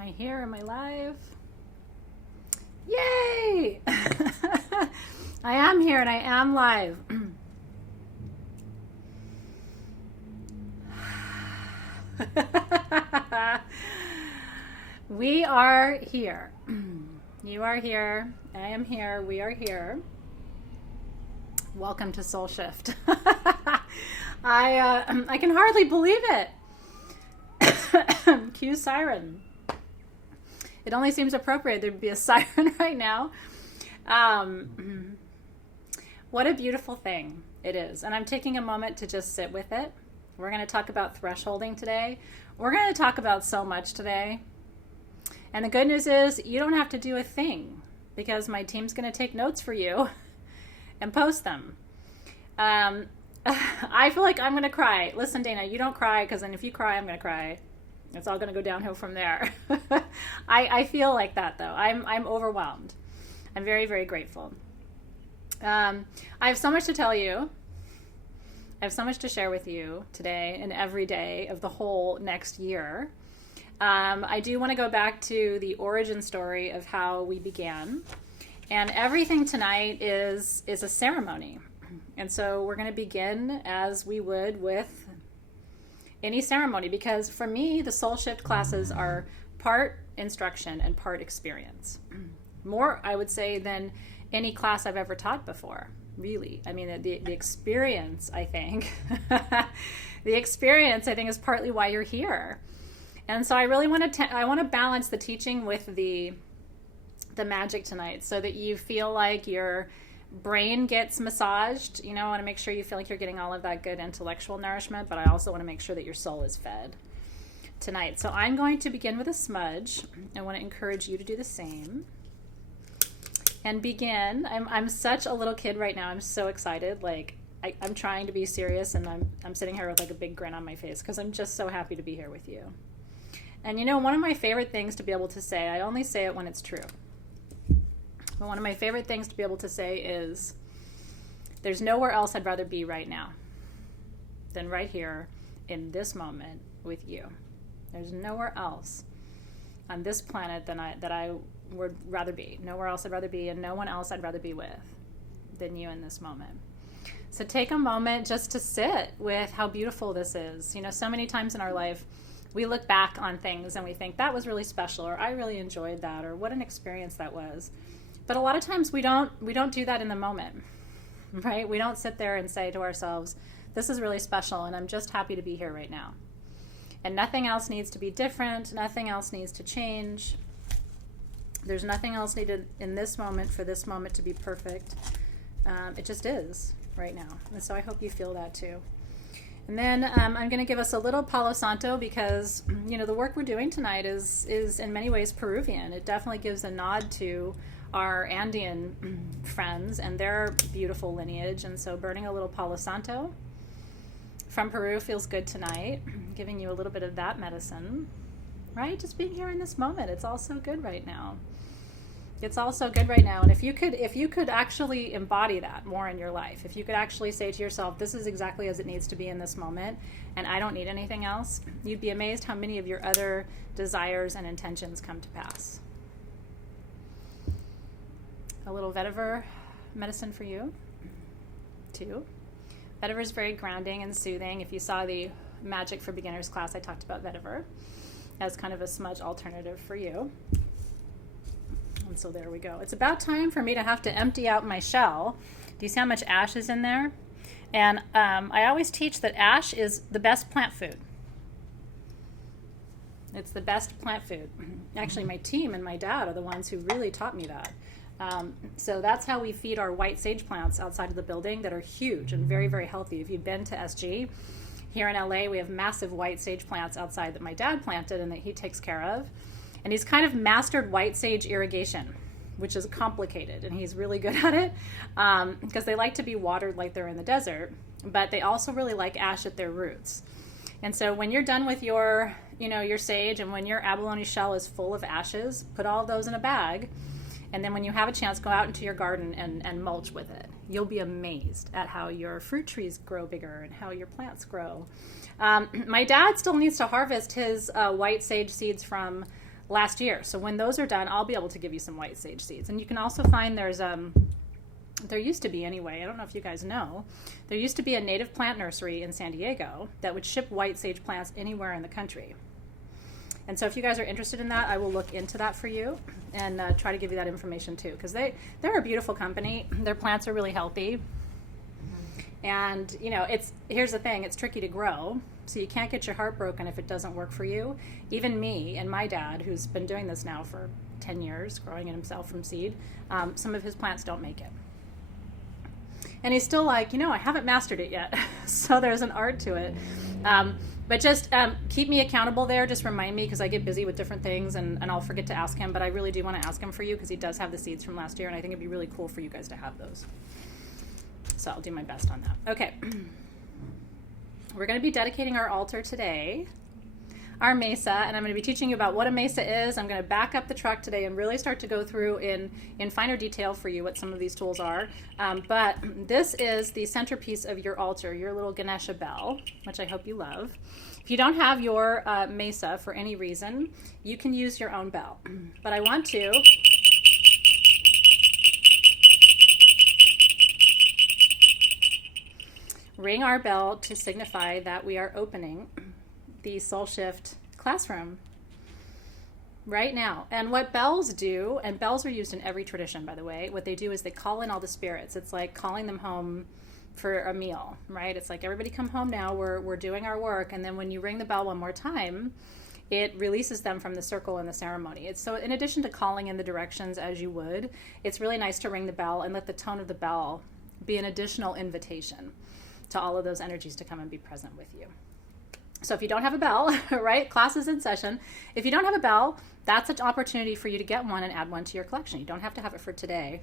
Am I here? Am I live? Yay! I am here and I am live. We are here. You are here. I am here. We are here. Welcome to Soul Shift. I can hardly believe it. Cue siren. It only seems appropriate there'd be a siren right now. What a beautiful thing it is. And I'm taking a moment to just sit with it. We're going to talk about thresholding today. We're going to talk about so much today. And the good news is you don't have to do a thing because my team's going to take notes for you and post them. I feel like I'm going to cry. Listen, Dana, you don't cry because then if you cry, I'm going to cry. It's all going to go downhill from there. I feel like that, though. I'm overwhelmed. I'm very, very grateful. I have so much to tell you. I have so much to share with you today and every day of the whole next year. I do want to go back to the origin story of how we began. And everything tonight is a ceremony. And so we're going to begin as we would with any ceremony, because for me, the Soul Shift classes are part instruction and part experience. More, I would say, than any class I've ever taught before, really. I mean, the experience, I think, the experience, I think, is partly why you're here. And so I really want to balance the teaching with the magic tonight so that you feel like your brain gets massaged. I want to make sure you feel like you're getting all of that good intellectual nourishment, but I also want to make sure that your soul is fed tonight. So I'm going to begin with a smudge. I want to encourage you to do the same. And begin. I'm such a little kid right now. I'm so excited. Like I'm trying to be serious, and I'm sitting here with like a big grin on my face because I'm just so happy to be here with you. And one of my favorite things to be able to say, I only say it when it's true. But one of my favorite things to be able to say is, there's nowhere else I'd rather be right now than right here in this moment with you. There's nowhere else on this planet that I would rather be. Nowhere else I'd rather be, and no one else I'd rather be with than you in this moment. So take a moment just to sit with how beautiful this is. So many times in our life, we look back on things and we think that was really special, or I really enjoyed that, or what an experience that was. But a lot of times we don't do that in the moment, right? We don't sit there and say to ourselves, this is really special and I'm just happy to be here right now. And nothing else needs to be different. Nothing else needs to change. There's nothing else needed in this moment for this moment to be perfect. It just is right now. And so I hope you feel that too. And then I'm going to give us a little Palo Santo because, the work we're doing tonight is in many ways Peruvian. It definitely gives a nod to our Andean friends and their beautiful lineage. And so burning a little Palo Santo from Peru feels good tonight, giving you a little bit of that medicine, right? Just being here in this moment. It's all so good right now. It's all so good right now. And if you could actually embody that more in your life, if you could actually say to yourself, this is exactly as it needs to be in this moment, and I don't need anything else, you'd be amazed how many of your other desires and intentions come to pass. A little vetiver medicine for you, too. Vetiver is very grounding and soothing. If you saw the Magic for Beginners class, I talked about vetiver as kind of a smudge alternative for you. And so there we go. It's about time for me to have to empty out my shell. Do you see how much ash is in there? And I always teach that ash is the best plant food. It's the best plant food. Actually, my team and my dad are the ones who really taught me that. So that's how we feed our white sage plants outside of the building that are huge and very, very healthy. If you've been to SG, here in LA, we have massive white sage plants outside that my dad planted and that he takes care of. And he's kind of mastered white sage irrigation, which is complicated, and he's really good at it because they like to be watered like they're in the desert, but they also really like ash at their roots. And so when you're done with your sage and when your abalone shell is full of ashes, put all those in a bag. And then when you have a chance, go out into your garden and mulch with it. You'll be amazed at how your fruit trees grow bigger and how your plants grow. My dad still needs to harvest his white sage seeds from last year. So when those are done, I'll be able to give you some white sage seeds. And you can also find there used to be anyway, I don't know if you guys know, there used to be a native plant nursery in San Diego that would ship white sage plants anywhere in the country. And so if you guys are interested in that, I will look into that for you and try to give you that information too, because they're a beautiful company. Their plants are really healthy. And, here's the thing, it's tricky to grow, so you can't get your heart broken if it doesn't work for you. Even me and my dad, who's been doing this now for 10 years, growing it himself from seed, some of his plants don't make it. And he's still like, I haven't mastered it yet. So there's an art to it. But just keep me accountable there. Just remind me, because I get busy with different things and I'll forget to ask him. But I really do want to ask him for you, because he does have the seeds from last year. And I think it'd be really cool for you guys to have those. So I'll do my best on that. Okay. We're going to be dedicating our altar today, our mesa, and I'm going to be teaching you about what a mesa is. I'm going to back up the truck today and really start to go through in finer detail for you what some of these tools are. But this is the centerpiece of your altar, your little Ganesha bell, which I hope you love. If you don't have your mesa for any reason, you can use your own bell. But I want to ring our bell to signify that we are opening the Soul Shift classroom right now. And what bells do, and bells are used in every tradition, by the way, what they do is they call in all the spirits. It's like calling them home for a meal, right? It's like, everybody come home now, we're doing our work. And then when you ring the bell one more time, it releases them from the circle in the ceremony. It's so, in addition to calling in the directions as you would, it's really nice to ring the bell and let the tone of the bell be an additional invitation to all of those energies to come and be present with you. So if you don't have a bell, right, class is in session. If you don't have a bell, that's an opportunity for you to get one and add one to your collection. You don't have to have it for today.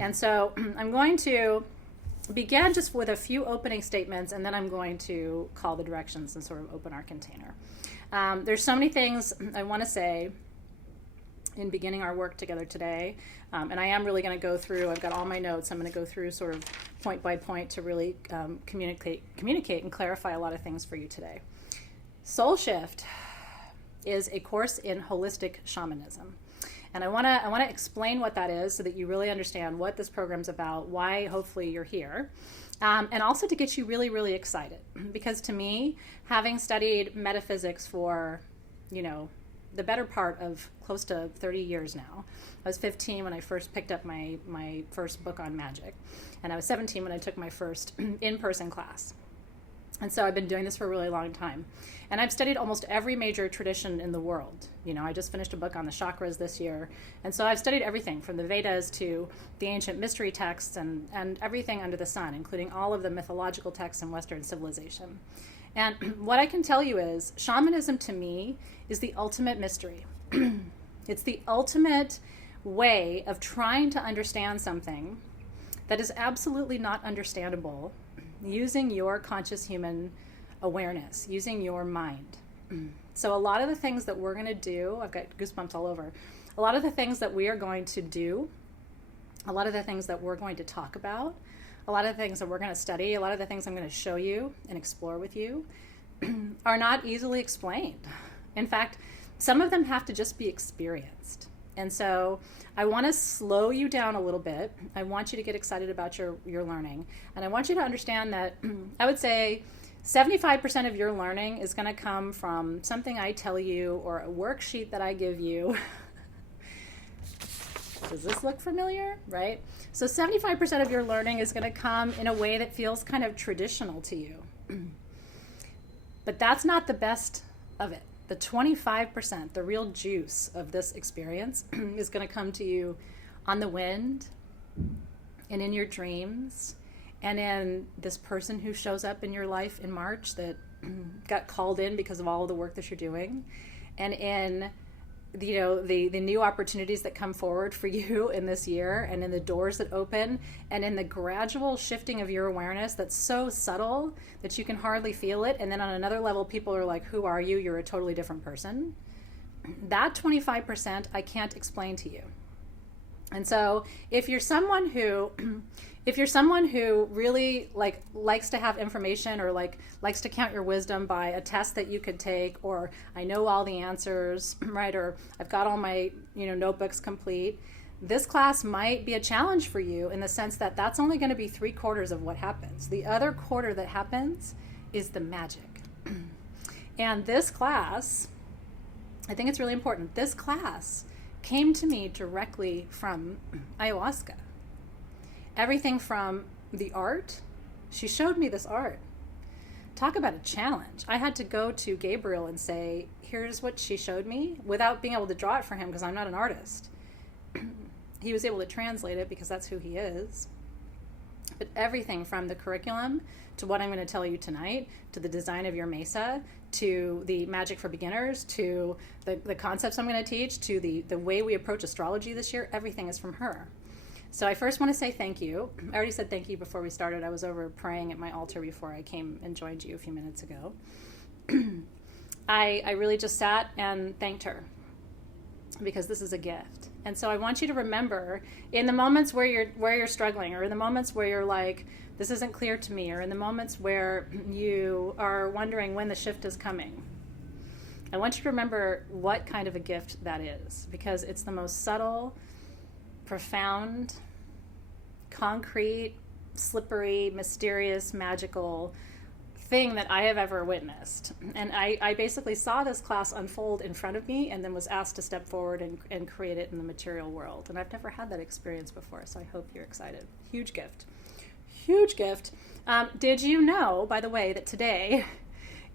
And so I'm going to begin just with a few opening statements, and then I'm going to call the directions and sort of open our container. There's so many things I want to say in beginning our work together today. And I am really going to go through, I've got all my notes, I'm going to go through sort of point by point to really communicate and clarify a lot of things for you today. Soul Shift is a course in holistic shamanism. And I want to explain what that is so that you really understand what this program's about, why hopefully you're here, and also to get you really, really excited. Because to me, having studied metaphysics for, the better part of close to 30 years now. I was 15 when I first picked up my first book on magic, and I was 17 when I took my first in-person class. And so I've been doing this for a really long time. And I've studied almost every major tradition in the world. I just finished a book on the chakras this year. And so I've studied everything from the Vedas to the ancient mystery texts and everything under the sun, including all of the mythological texts in Western civilization. And what I can tell you is shamanism to me is the ultimate mystery. It's the ultimate way of trying to understand something that is absolutely not understandable using your conscious human awareness, using your mind. So a lot of the things that we're going to do, I've got goosebumps all over, a lot of the things that we are going to do, a lot of the things that we're going to talk about, a lot of the things that we're going to study, a lot of the things I'm going to show you and explore with you are not easily explained. In fact, some of them have to just be experienced. And so I want to slow you down a little bit. I want you to get excited about your learning. And I want you to understand that I would say 75% of your learning is going to come from something I tell you or a worksheet that I give you. Does this look familiar? Right? So 75% of your learning is going to come in a way that feels kind of traditional to you. But that's not the best of it. The 25%, the real juice of this experience is going to come to you on the wind and in your dreams and in this person who shows up in your life in March that got called in because of all of the work that you're doing, and in the new opportunities that come forward for you in this year, and in the doors that open, and in the gradual shifting of your awareness that's so subtle that you can hardly feel it. And then on another level, people are like, who are you? You're a totally different person. That 25% I can't explain to you. And so if you're someone who if you're someone who really likes to have information, or likes to count your wisdom by a test that you could take, or I know all the answers, right, or I've got all my notebooks complete, this class might be a challenge for you, in the sense that that's only going to be 3/4 of what happens. The other quarter that happens is the magic. And this class, I think it's really important, this class came to me directly from ayahuasca. Everything from the art, she showed me this art. Talk about a challenge. I had to go to Gabriel and say, here's what she showed me, without being able to draw it for him because I'm not an artist. He was able to translate it because that's who he is. But everything from the curriculum to what I'm going to tell you tonight, to the design of your mesa, to the magic for beginners, to the concepts I'm going to teach, to the way we approach astrology this year, everything is from her. So I first want to say thank you. I already said thank you before we started. I was over praying at my altar before I came and joined you a few minutes ago. I really just sat and thanked her, because this is a gift. And so I want you to remember, in the moments where you're struggling, or in the moments where you're like, this isn't clear to me, or in the moments where you are wondering when the shift is coming, I want you to remember what kind of a gift that is, because it's the most subtle, profound, concrete, slippery, mysterious, magical thing that I have ever witnessed. And I basically saw this class unfold in front of me, and then was asked to step forward and create it in the material world. And I've never had that experience before, so I hope you're excited. Huge gift. Huge gift. Did you know, by the way, that today,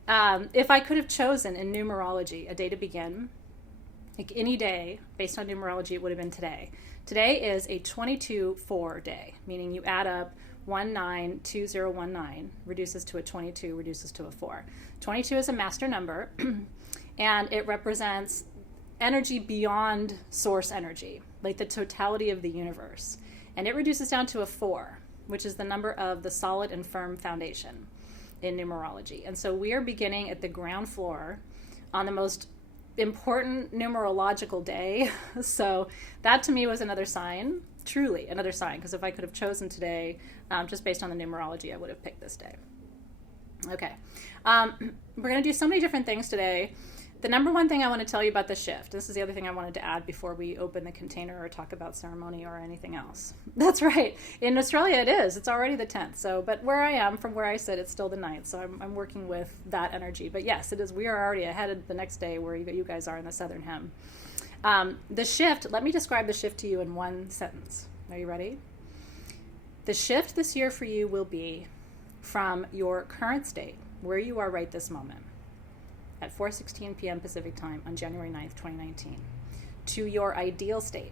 if I could have chosen in numerology a day to begin, like any day based on numerology, it would have been today. Today is a 22-4 day, meaning you add up 192019, reduces to a 22, reduces to a 4. 22 is a master number, and it represents energy beyond source energy, like the totality of the universe. And it reduces down to a 4, which is the number of the solid and firm foundation in numerology. And so we are beginning at the ground floor on the most important numerological day. So that to me was another sign, truly another sign, because if I could have chosen today, just based on the numerology, I would have picked this day. Okay. We're going to do so many different things today. The number one thing I want to tell you about the shift, this is the other thing I wanted to add before we open the container or talk about ceremony or anything else. That's right. In Australia it is. It's already the 10th. So, but where I am, from where I sit, it's still the 9th. So I'm working with that energy. But yes, it is. We are already ahead of the next day where you guys are in the Southern Hem. The shift, let me describe the shift to you in one sentence. Are you ready? The shift this year for you will be from your current state, where you are right this moment, at 4:16 p.m. Pacific time on January 9th, 2019, to your ideal state.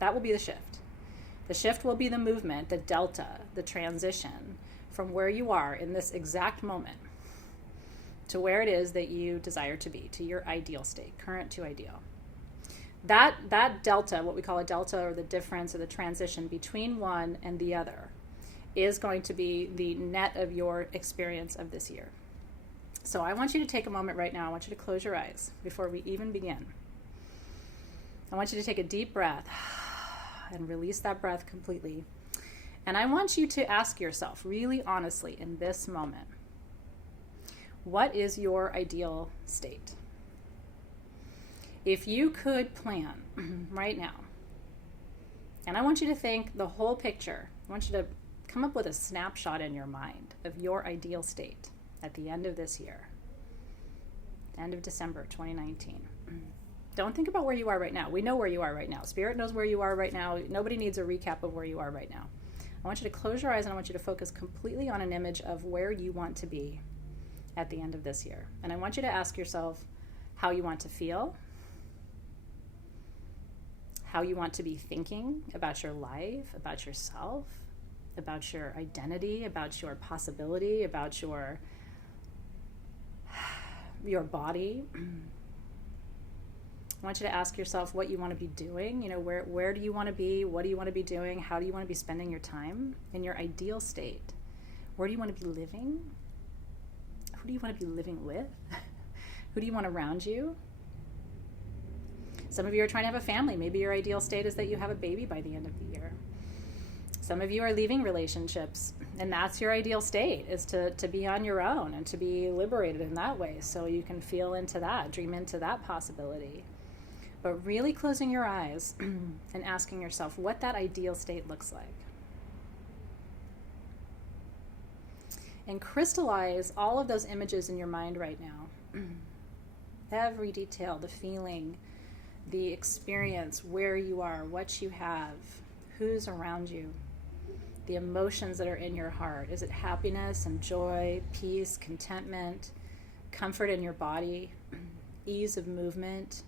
That will be the shift. The shift will be the movement, the delta, the transition from where you are in this exact moment to where it is that you desire to be, to your ideal state, current to ideal. That delta, what we call a delta, or the difference or the transition between one and the other, is going to be the net of your experience of this year. So I want you to take a moment right now. I want you to close your eyes before we even begin. I want you to take a deep breath and release that breath completely. And I want you to ask yourself, really honestly, in this moment, what is your ideal state? If you could plan right now, and I want you to think the whole picture, I want you to come up with a snapshot in your mind of your ideal state at the end of this year, end of December 2019. Don't think about where you are right now. We know where you are right now. Spirit knows where you are right now. Nobody needs a recap of where you are right now. I want you to close your eyes, and I want you to focus completely on an image of where you want to be at the end of this year. And I want you to ask yourself how you want to feel, how you want to be thinking about your life, about yourself, about your identity, about your possibility, about your body. I want you to ask yourself what you want to be doing. You know, where do you want to be? What do you want to be doing? How do you want to be spending your time in your ideal state? Where do you want to be living? Who do you want to be living with? Who do you want around you? Some of you are trying to have a family. Maybe your ideal state is that you have a baby by the end of the year. Some of you are leaving relationships, and that's your ideal state, is to be on your own and to be liberated in that way, so you can feel into that, dream into that possibility. But really closing your eyes and asking yourself what that ideal state looks like. And crystallize all of those images in your mind right now. Every detail, the feeling, the experience, where you are, what you have, who's around you, the emotions that are in your heart. Is it happiness and joy, peace, contentment, comfort in your body, ease of movement?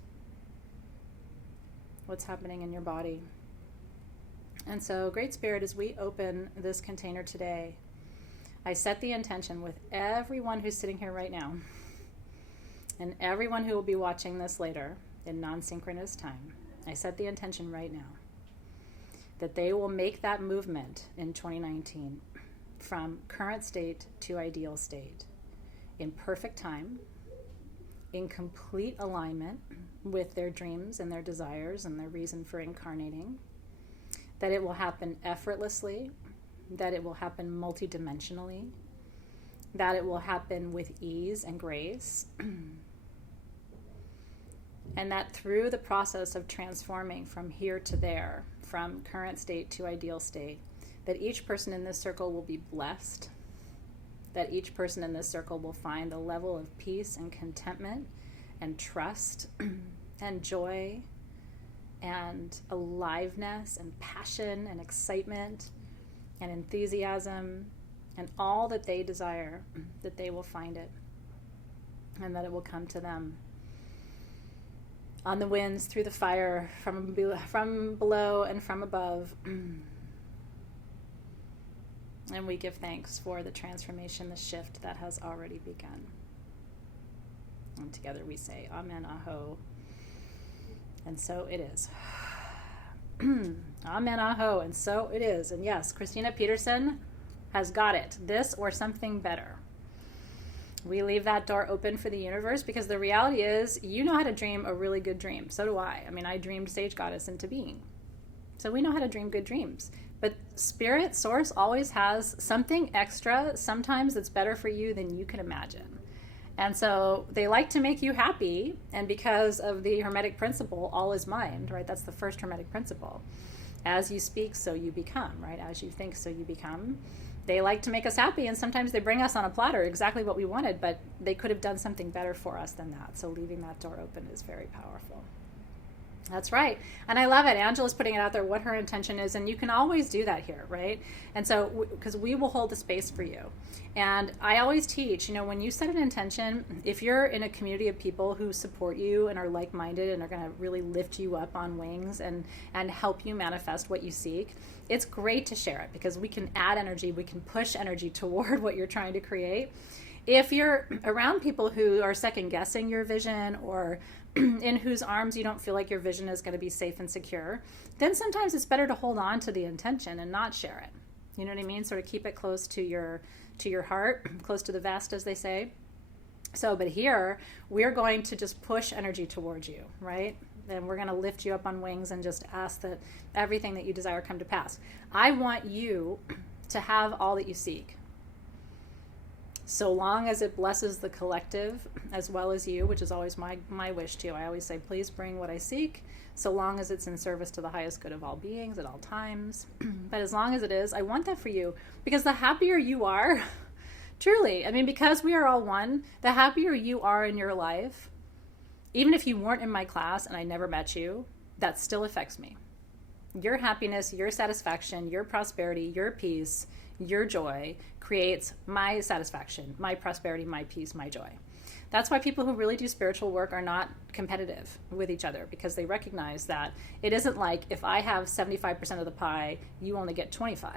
What's happening in your body? And so, Great Spirit, as we open this container today, I set the intention with everyone who's sitting here right now and everyone who will be watching this later in non-synchronous time. I set the intention right now that they will make that movement in 2019 from current state to ideal state in perfect time, in complete alignment with their dreams and their desires and their reason for incarnating, that it will happen effortlessly, that it will happen multidimensionally, that it will happen with ease and grace, and that through the process of transforming from here to there, from current state to ideal state, that each person in this circle will be blessed, that each person in this circle will find a level of peace and contentment and trust and joy and aliveness and passion and excitement and enthusiasm and all that they desire, that they will find it and that it will come to them on the winds, through the fire, from below and from above. And we give thanks for the transformation, the shift that has already begun. And together we say, Amen, Aho. And so it is. Amen, Aho. And so it is. And yes, Christina Peterson has got it. This or something better. We leave that door open for the universe, because the reality is you know how to dream a really good dream. So do I. I mean, I dreamed Sage Goddess into being. So we know how to dream good dreams. But Spirit, Source always has something extra, sometimes that's better for you than you can imagine. And so they like to make you happy. And because of the Hermetic principle, all is mind, right? That's the first Hermetic principle. As you speak, so you become, right? As you think, so you become. They like to make us happy, and sometimes they bring us on a platter exactly what we wanted, but they could have done something better for us than that. So leaving that door open is very powerful. That's right. And I love it. Angela's putting it out there what her intention is, and you can always do that here, right? And so, because we will hold the space for you. And I always teach, when you set an intention, if you're in a community of people who support you and are like-minded and are going to really lift you up on wings and help you manifest what you seek, it's great to share it, because we can add energy, we can push energy toward what you're trying to create. If you're around people who are second-guessing your vision, or in whose arms you don't feel like your vision is going to be safe and secure, then sometimes it's better to hold on to the intention and not share it. You know what I mean? Sort of keep it close to your heart, close to the vest, as they say. So, but here, we're going to just push energy towards you, right? And we're going to lift you up on wings and just ask that everything that you desire come to pass. I want you to have all that you seek, so long as it blesses the collective as well as you, which is always my wish too. I always say, please bring what I seek, so long as it's in service to the highest good of all beings at all times. But as long as it is, I want that for you, because the happier you are, truly, because we are all one, the happier you are in your life, even if you weren't in my class and I never met you, that still affects me. Your happiness, your satisfaction, your prosperity, your peace, your joy creates my satisfaction, my prosperity, my peace, my joy. That's why people who really do spiritual work are not competitive with each other, because they recognize that it isn't like, if I have 75% of the pie, you only get 25.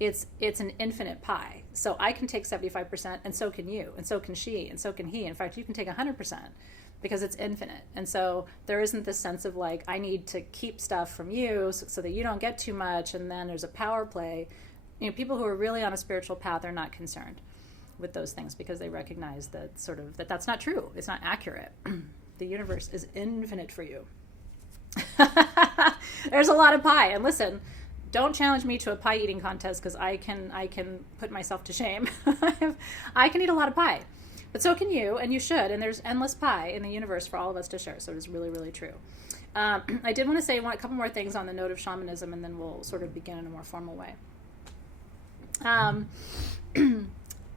It's an infinite pie. So I can take 75%, and so can you, and so can she, and so can he. In fact, you can take 100%. Because it's infinite. And so there isn't this sense of like, I need to keep stuff from you so that you don't get too much, and then there's a power play. People who are really on a spiritual path are not concerned with those things, because they recognize that that's not true. It's not accurate. The universe is infinite for you. There's a lot of pie. And listen, don't challenge me to a pie eating contest because I can put myself to shame. I can eat a lot of pie. But so can you, and you should. And there's endless pie in the universe for all of us to share. So it is really, really true. I did want to say a couple more things on the note of shamanism, and then we'll sort of begin in a more formal way.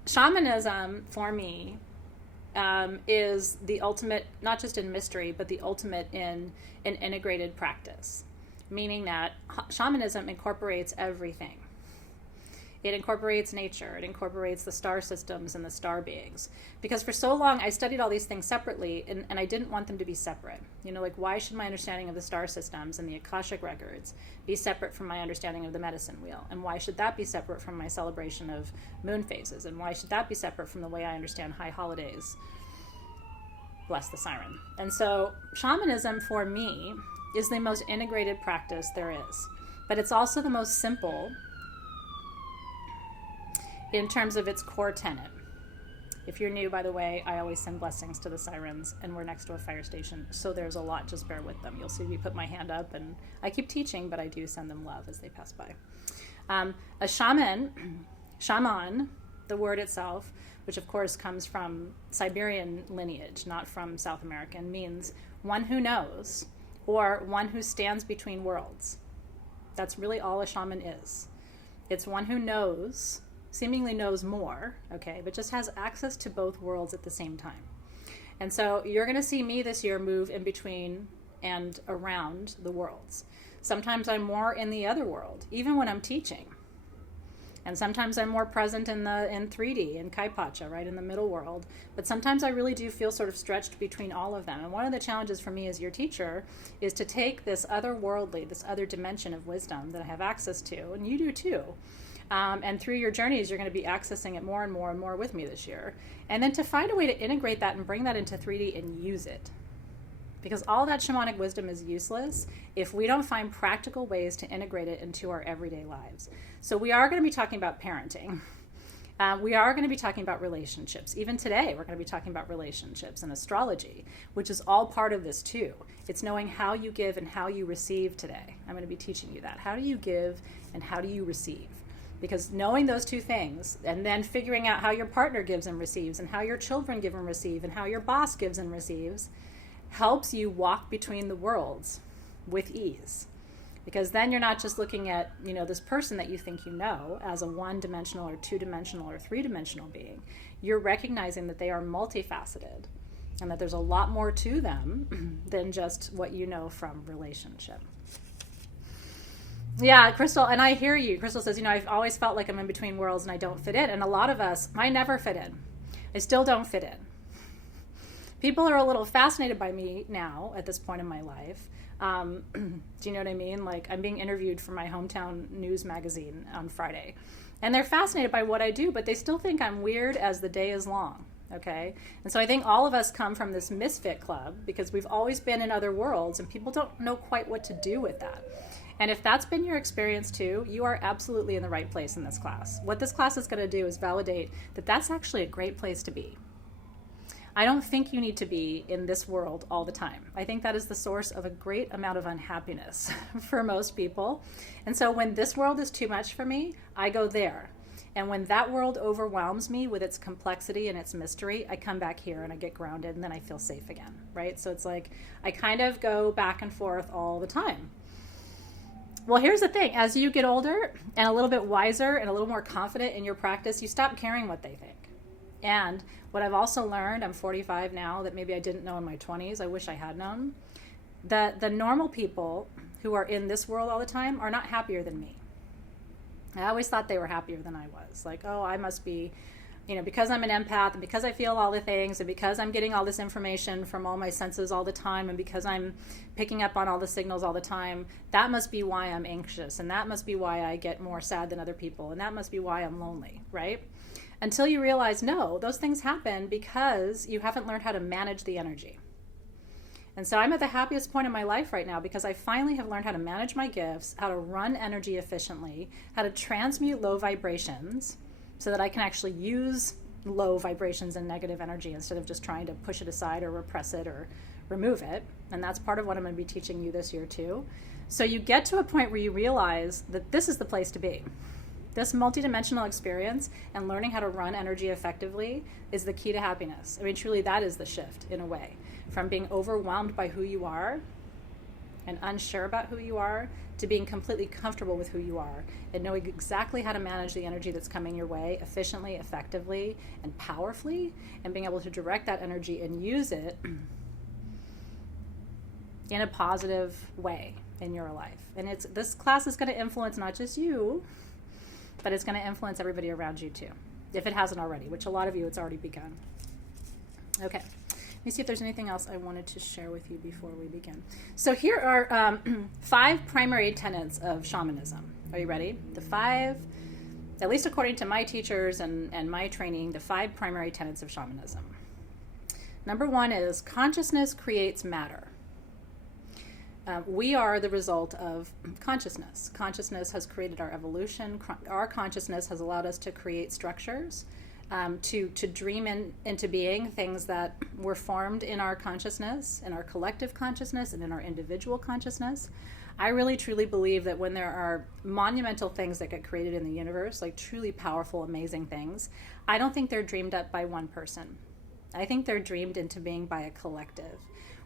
Shamanism, for me, is the ultimate, not just in mystery, but the ultimate in an integrated practice, meaning that shamanism incorporates everything. It incorporates nature. It incorporates the star systems and the star beings. Because for so long, I studied all these things separately, and I didn't want them to be separate. You know, like, why should my understanding of the star systems and the Akashic records be separate from my understanding of the medicine wheel? And why should that be separate from my celebration of moon phases? And why should that be separate from the way I understand high holidays? Bless the siren. And so shamanism, for me, is the most integrated practice there is. But it's also the most simple in terms of its core tenet. If you're new, by the way, I always send blessings to the sirens, and we're next to a fire station, so there's a lot. Just bear with them. You'll see me put my hand up, and I keep teaching, but I do send them love as they pass by. A shaman, the word itself, which of course comes from Siberian lineage, not from South American, means one who knows, or one who stands between worlds. That's really all a shaman is. It's one who knows, seemingly knows more, okay, but just has access to both worlds at the same time. And so you're going to see me this year move in between and around the worlds. Sometimes I'm more in the other world, even when I'm teaching. And sometimes I'm more present in 3D, in Kaipacha, right, in the middle world. But sometimes I really do feel sort of stretched between all of them. And one of the challenges for me as your teacher is to take this otherworldly, this other dimension of wisdom that I have access to, and you do too. And through your journeys, you're going to be accessing it more and more and more with me this year. And then to find a way to integrate that and bring that into 3D and use it. Because all that shamanic wisdom is useless if we don't find practical ways to integrate it into our everyday lives. So we are going to be talking about parenting. We are going to be talking about relationships. Even today, we're going to be talking about relationships and astrology, which is all part of this too. It's knowing how you give and how you receive today. I'm going to be teaching you that. How do you give and how do you receive? Because knowing those two things and then figuring out how your partner gives and receives and how your children give and receive and how your boss gives and receives helps you walk between the worlds with ease. Because then you're not just looking at, this person that you think you know as a one-dimensional or two-dimensional or three-dimensional being. You're recognizing that they are multifaceted and that there's a lot more to them than just what you know from relationship. Yeah, Crystal, and I hear you. Crystal says, I've always felt like I'm in between worlds and I don't fit in. And a lot of us, I never fit in. I still don't fit in. People are a little fascinated by me now at this point in my life. Do you know what I mean? Like, I'm being interviewed for my hometown news magazine on Friday. And they're fascinated by what I do, but they still think I'm weird as the day is long. Okay? And so I think all of us come from this misfit club because we've always been in other worlds and people don't know quite what to do with that. And if that's been your experience too, you are absolutely in the right place in this class. What this class is going to do is validate that that's actually a great place to be. I don't think you need to be in this world all the time. I think that is the source of a great amount of unhappiness for most people. And so when this world is too much for me, I go there. And when that world overwhelms me with its complexity and its mystery, I come back here and I get grounded and then I feel safe again, right? So it's like I kind of go back and forth all the time. Well, here's the thing. As you get older and a little bit wiser and a little more confident in your practice, you stop caring what they think. And what I've also learned, I'm 45 now, that maybe I didn't know in my 20s, I wish I had known, that the normal people who are in this world all the time are not happier than me. I always thought they were happier than I was. Like, oh, I must be, because I'm an empath and because I feel all the things and because I'm getting all this information from all my senses all the time and because I'm picking up on all the signals all the time, that must be why I'm anxious and that must be why I get more sad than other people and that must be why I'm lonely, right? Until you realize, no, those things happen because you haven't learned how to manage the energy. And so I'm at the happiest point in my life right now because I finally have learned how to manage my gifts, how to run energy efficiently, how to transmute low vibrations so that I can actually use low vibrations and negative energy instead of just trying to push it aside or repress it or remove it. And that's part of what I'm going to be teaching you this year too. So you get to a point where you realize that this is the place to be. This multidimensional experience and learning how to run energy effectively is the key to happiness. I mean, truly, that is the shift in a way, from being overwhelmed by who you are and unsure about who you are to being completely comfortable with who you are and knowing exactly how to manage the energy that's coming your way efficiently, effectively, and powerfully, and being able to direct that energy and use it in a positive way in your life. And this class is going to influence not just you, but it's going to influence everybody around you too, if it hasn't already, which a lot of you, it's already begun. Okay, let me see if there's anything else I wanted to share with you before we begin. So here are 5 primary tenets of shamanism. Are you ready? The 5, at least according to my teachers and my training, the 5 primary tenets of shamanism. Number 1 is consciousness creates matter. We are the result of consciousness. Consciousness has created our evolution. Our consciousness has allowed us to create structures, to dream into being things that were formed in our consciousness, in our collective consciousness, and in our individual consciousness. I really truly believe that when there are monumental things that get created in the universe, like truly powerful, amazing things, I don't think they're dreamed up by one person. I think they're dreamed into being by a collective.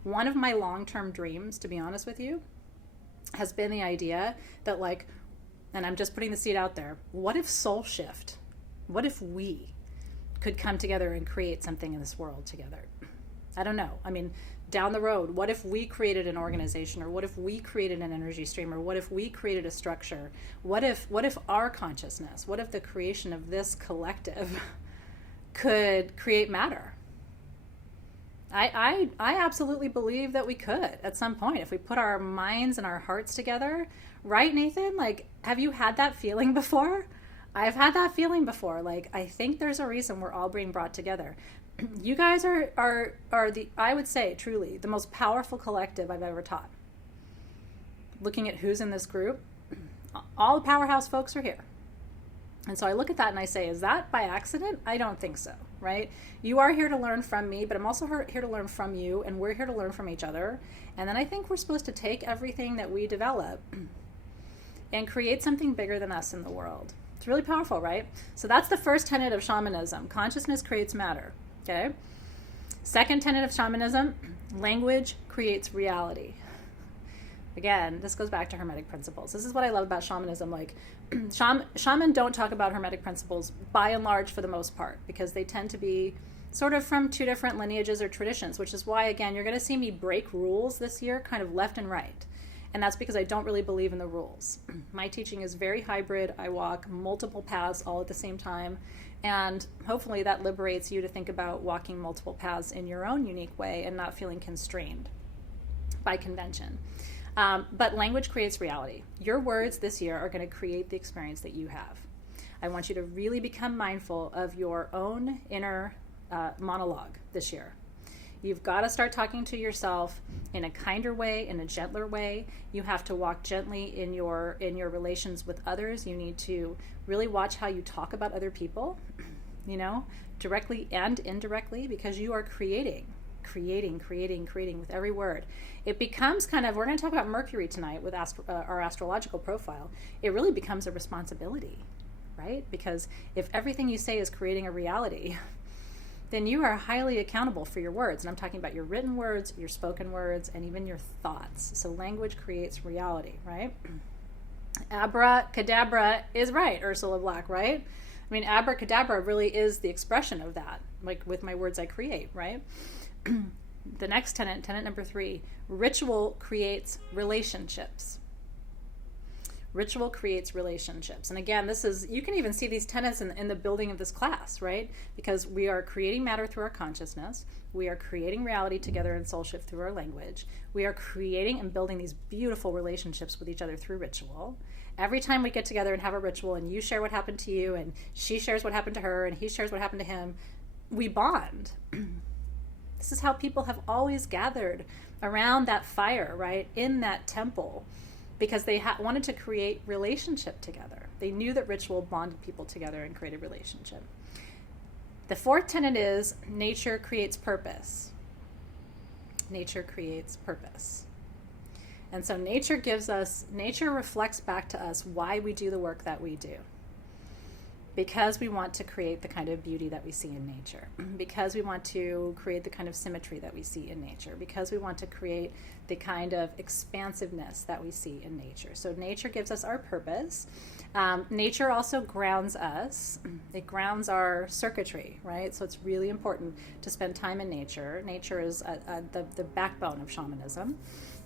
One of my long-term dreams, to be honest with you, has been the idea that, like, and I'm just putting the seed out there, what if Soul Shift, what if we could come together and create something in this world together? I don't know. I mean, down the road, what if we created an organization, or what if we created an energy stream, or what if we created a structure? What if our consciousness, what if the creation of this collective could create matter? I absolutely believe that we could at some point if we put our minds and our hearts together. Right, Nathan? Like, have you had that feeling before? I've had that feeling before. Like, I think there's a reason we're all being brought together. You guys are the, I would say, truly, the most powerful collective I've ever taught. Looking at who's in this group, all the powerhouse folks are here. And so I look at that and I say, is that by accident? I don't think so, right? You are here to learn from me, but I'm also here to learn from you, and we're here to learn from each other. And then I think we're supposed to take everything that we develop and create something bigger than us in the world. It's really powerful, right? So that's the first tenet of shamanism. Consciousness creates matter, okay? Second tenet of shamanism, language creates reality. Again, this goes back to Hermetic principles. This is what I love about shamanism. Like, shaman don't talk about Hermetic principles by and large for the most part, because they tend to be sort of from 2 different lineages or traditions, which is why, again, you're going to see me break rules this year kind of left and right. And that's because I don't really believe in the rules. My teaching is very hybrid. I walk multiple paths all at the same time. And hopefully that liberates you to think about walking multiple paths in your own unique way and not feeling constrained by convention. But language creates reality. Your words this year are going to create the experience that you have. I want you to really become mindful of your own inner monologue this year. You've got to start talking to yourself in a kinder way, in a gentler way. You have to walk gently in your relations with others. You need to really watch how you talk about other people, directly and indirectly, because you are creating with every word. It becomes kind of, we're going to talk about Mercury tonight with our astrological profile. It really becomes a responsibility, right? Because if everything you say is creating a reality, then you are highly accountable for your words. And I'm talking about your written words, your spoken words, and even your thoughts. So language creates reality, right? Abracadabra is right, Ursula Black, right? I mean, abracadabra really is the expression of that, like with my words I create, right? The next tenet number 3, ritual creates relationships. Ritual creates relationships. And again, this is, you can even see these tenets in the building of this class, right? Because we are creating matter through our consciousness. We are creating reality together in Soul Shift through our language. We are creating and building these beautiful relationships with each other through ritual. Every time we get together and have a ritual, and you share what happened to you, and she shares what happened to her, and he shares what happened to him, we bond. This is how people have always gathered around that fire, right? In that temple, because they wanted to create relationship together. They knew that ritual bonded people together and created relationship. The 4th tenet is nature creates purpose. nature creates purpose. And so nature reflects back to us why we do the work that we do. Because we want to create the kind of beauty that we see in nature. Because we want to create the kind of symmetry that we see in nature. Because we want to create the kind of expansiveness that we see in nature. So nature gives us our purpose. Nature also grounds us. It grounds our circuitry, right? So it's really important to spend time in nature. Nature is the backbone of shamanism.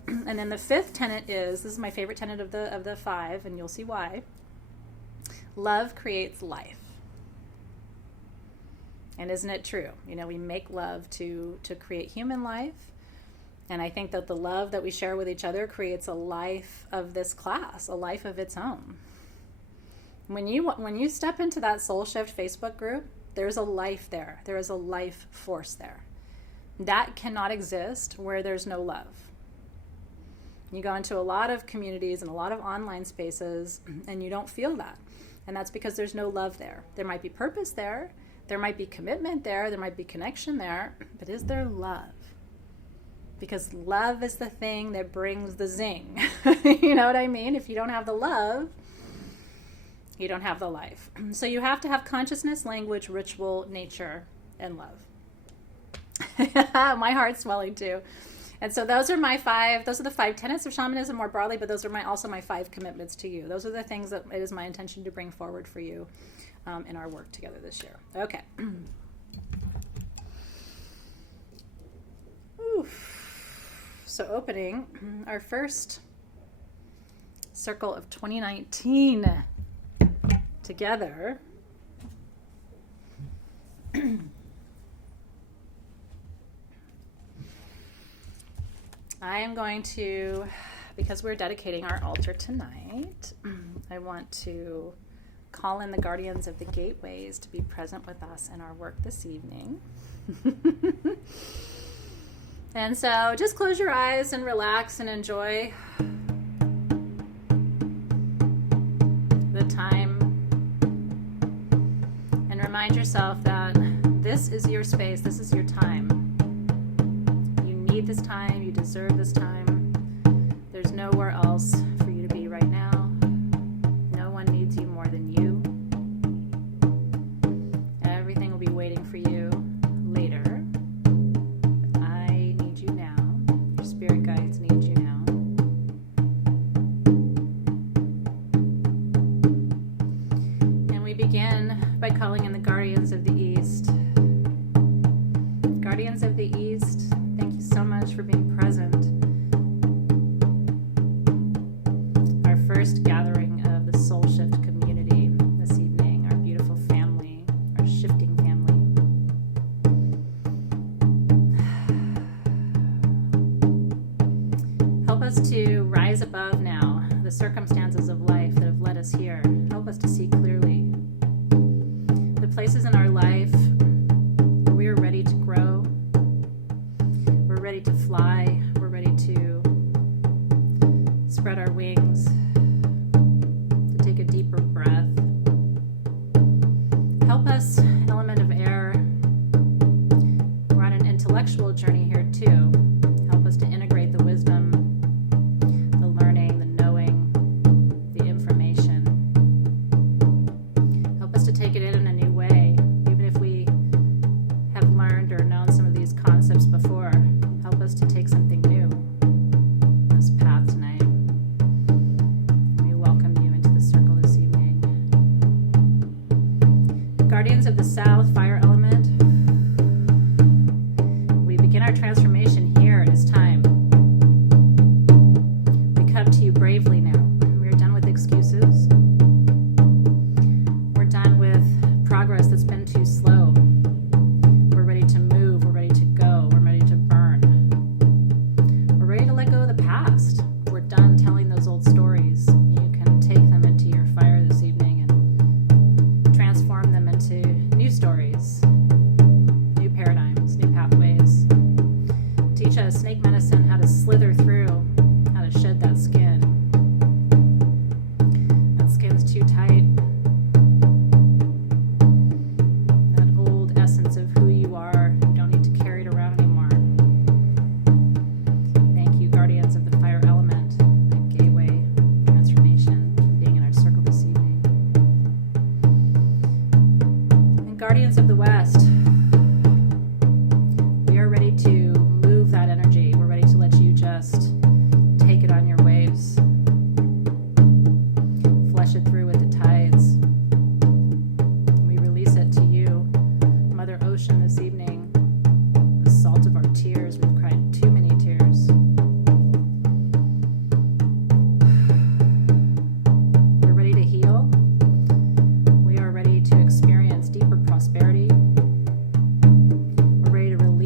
And then the fifth tenet this is my favorite tenet of the five, and you'll see why. Love creates life. And isn't it true? We make love to create human life. And I think that the love that we share with each other creates a life of this class, a life of its own. When you step into that Soul Shift Facebook group, there's a life there. There is a life force there. That cannot exist where there's no love. You go into a lot of communities and a lot of online spaces, and you don't feel that. And that's because there's no love there. There might be purpose there. There might be commitment there. There might be connection there. But is there love? Because love is the thing that brings the zing. You know what I mean? If you don't have the love, you don't have the life. So you have to have consciousness, language, ritual, nature, and love. My heart's swelling too. And so those are the 5 tenets of shamanism more broadly, but those are also my 5 commitments to you. Those are the things that it is my intention to bring forward for you in our work together this year. Okay. So opening our first circle of 2019 together. I am going to, because we're dedicating our altar tonight, I want to call in the guardians of the gateways to be present with us in our work this evening. And so just close your eyes and relax and enjoy the time. And remind yourself that this is your space, this is your time. You need this time, you deserve this time. There's nowhere else for you to be right now. No one needs you more than you. Everything will be waiting for you later. But I need you now. Your spirit guides need you now. And we begin by calling in the guardians of the East. Guardians of the East, thank you so much for being present. Our first gathering of the Soul Shift community this evening, our beautiful family, our shifting family. Help us to rise above now the circumstances of life that have led us here. Help us to see clearly the places in our life where we are ready to grow. We're ready to fly. We're ready to spread our wings, to take a deeper breath. Help us, element of air. We're on an intellectual journey here too. Help us to integrate the wisdom, the learning, the knowing, the information. Help us to take it in a new way, even if we have learned or known some of these concepts before. Help us to take something new on this path tonight. We welcome you into the circle this evening. Guardians of the South, fire element, we begin our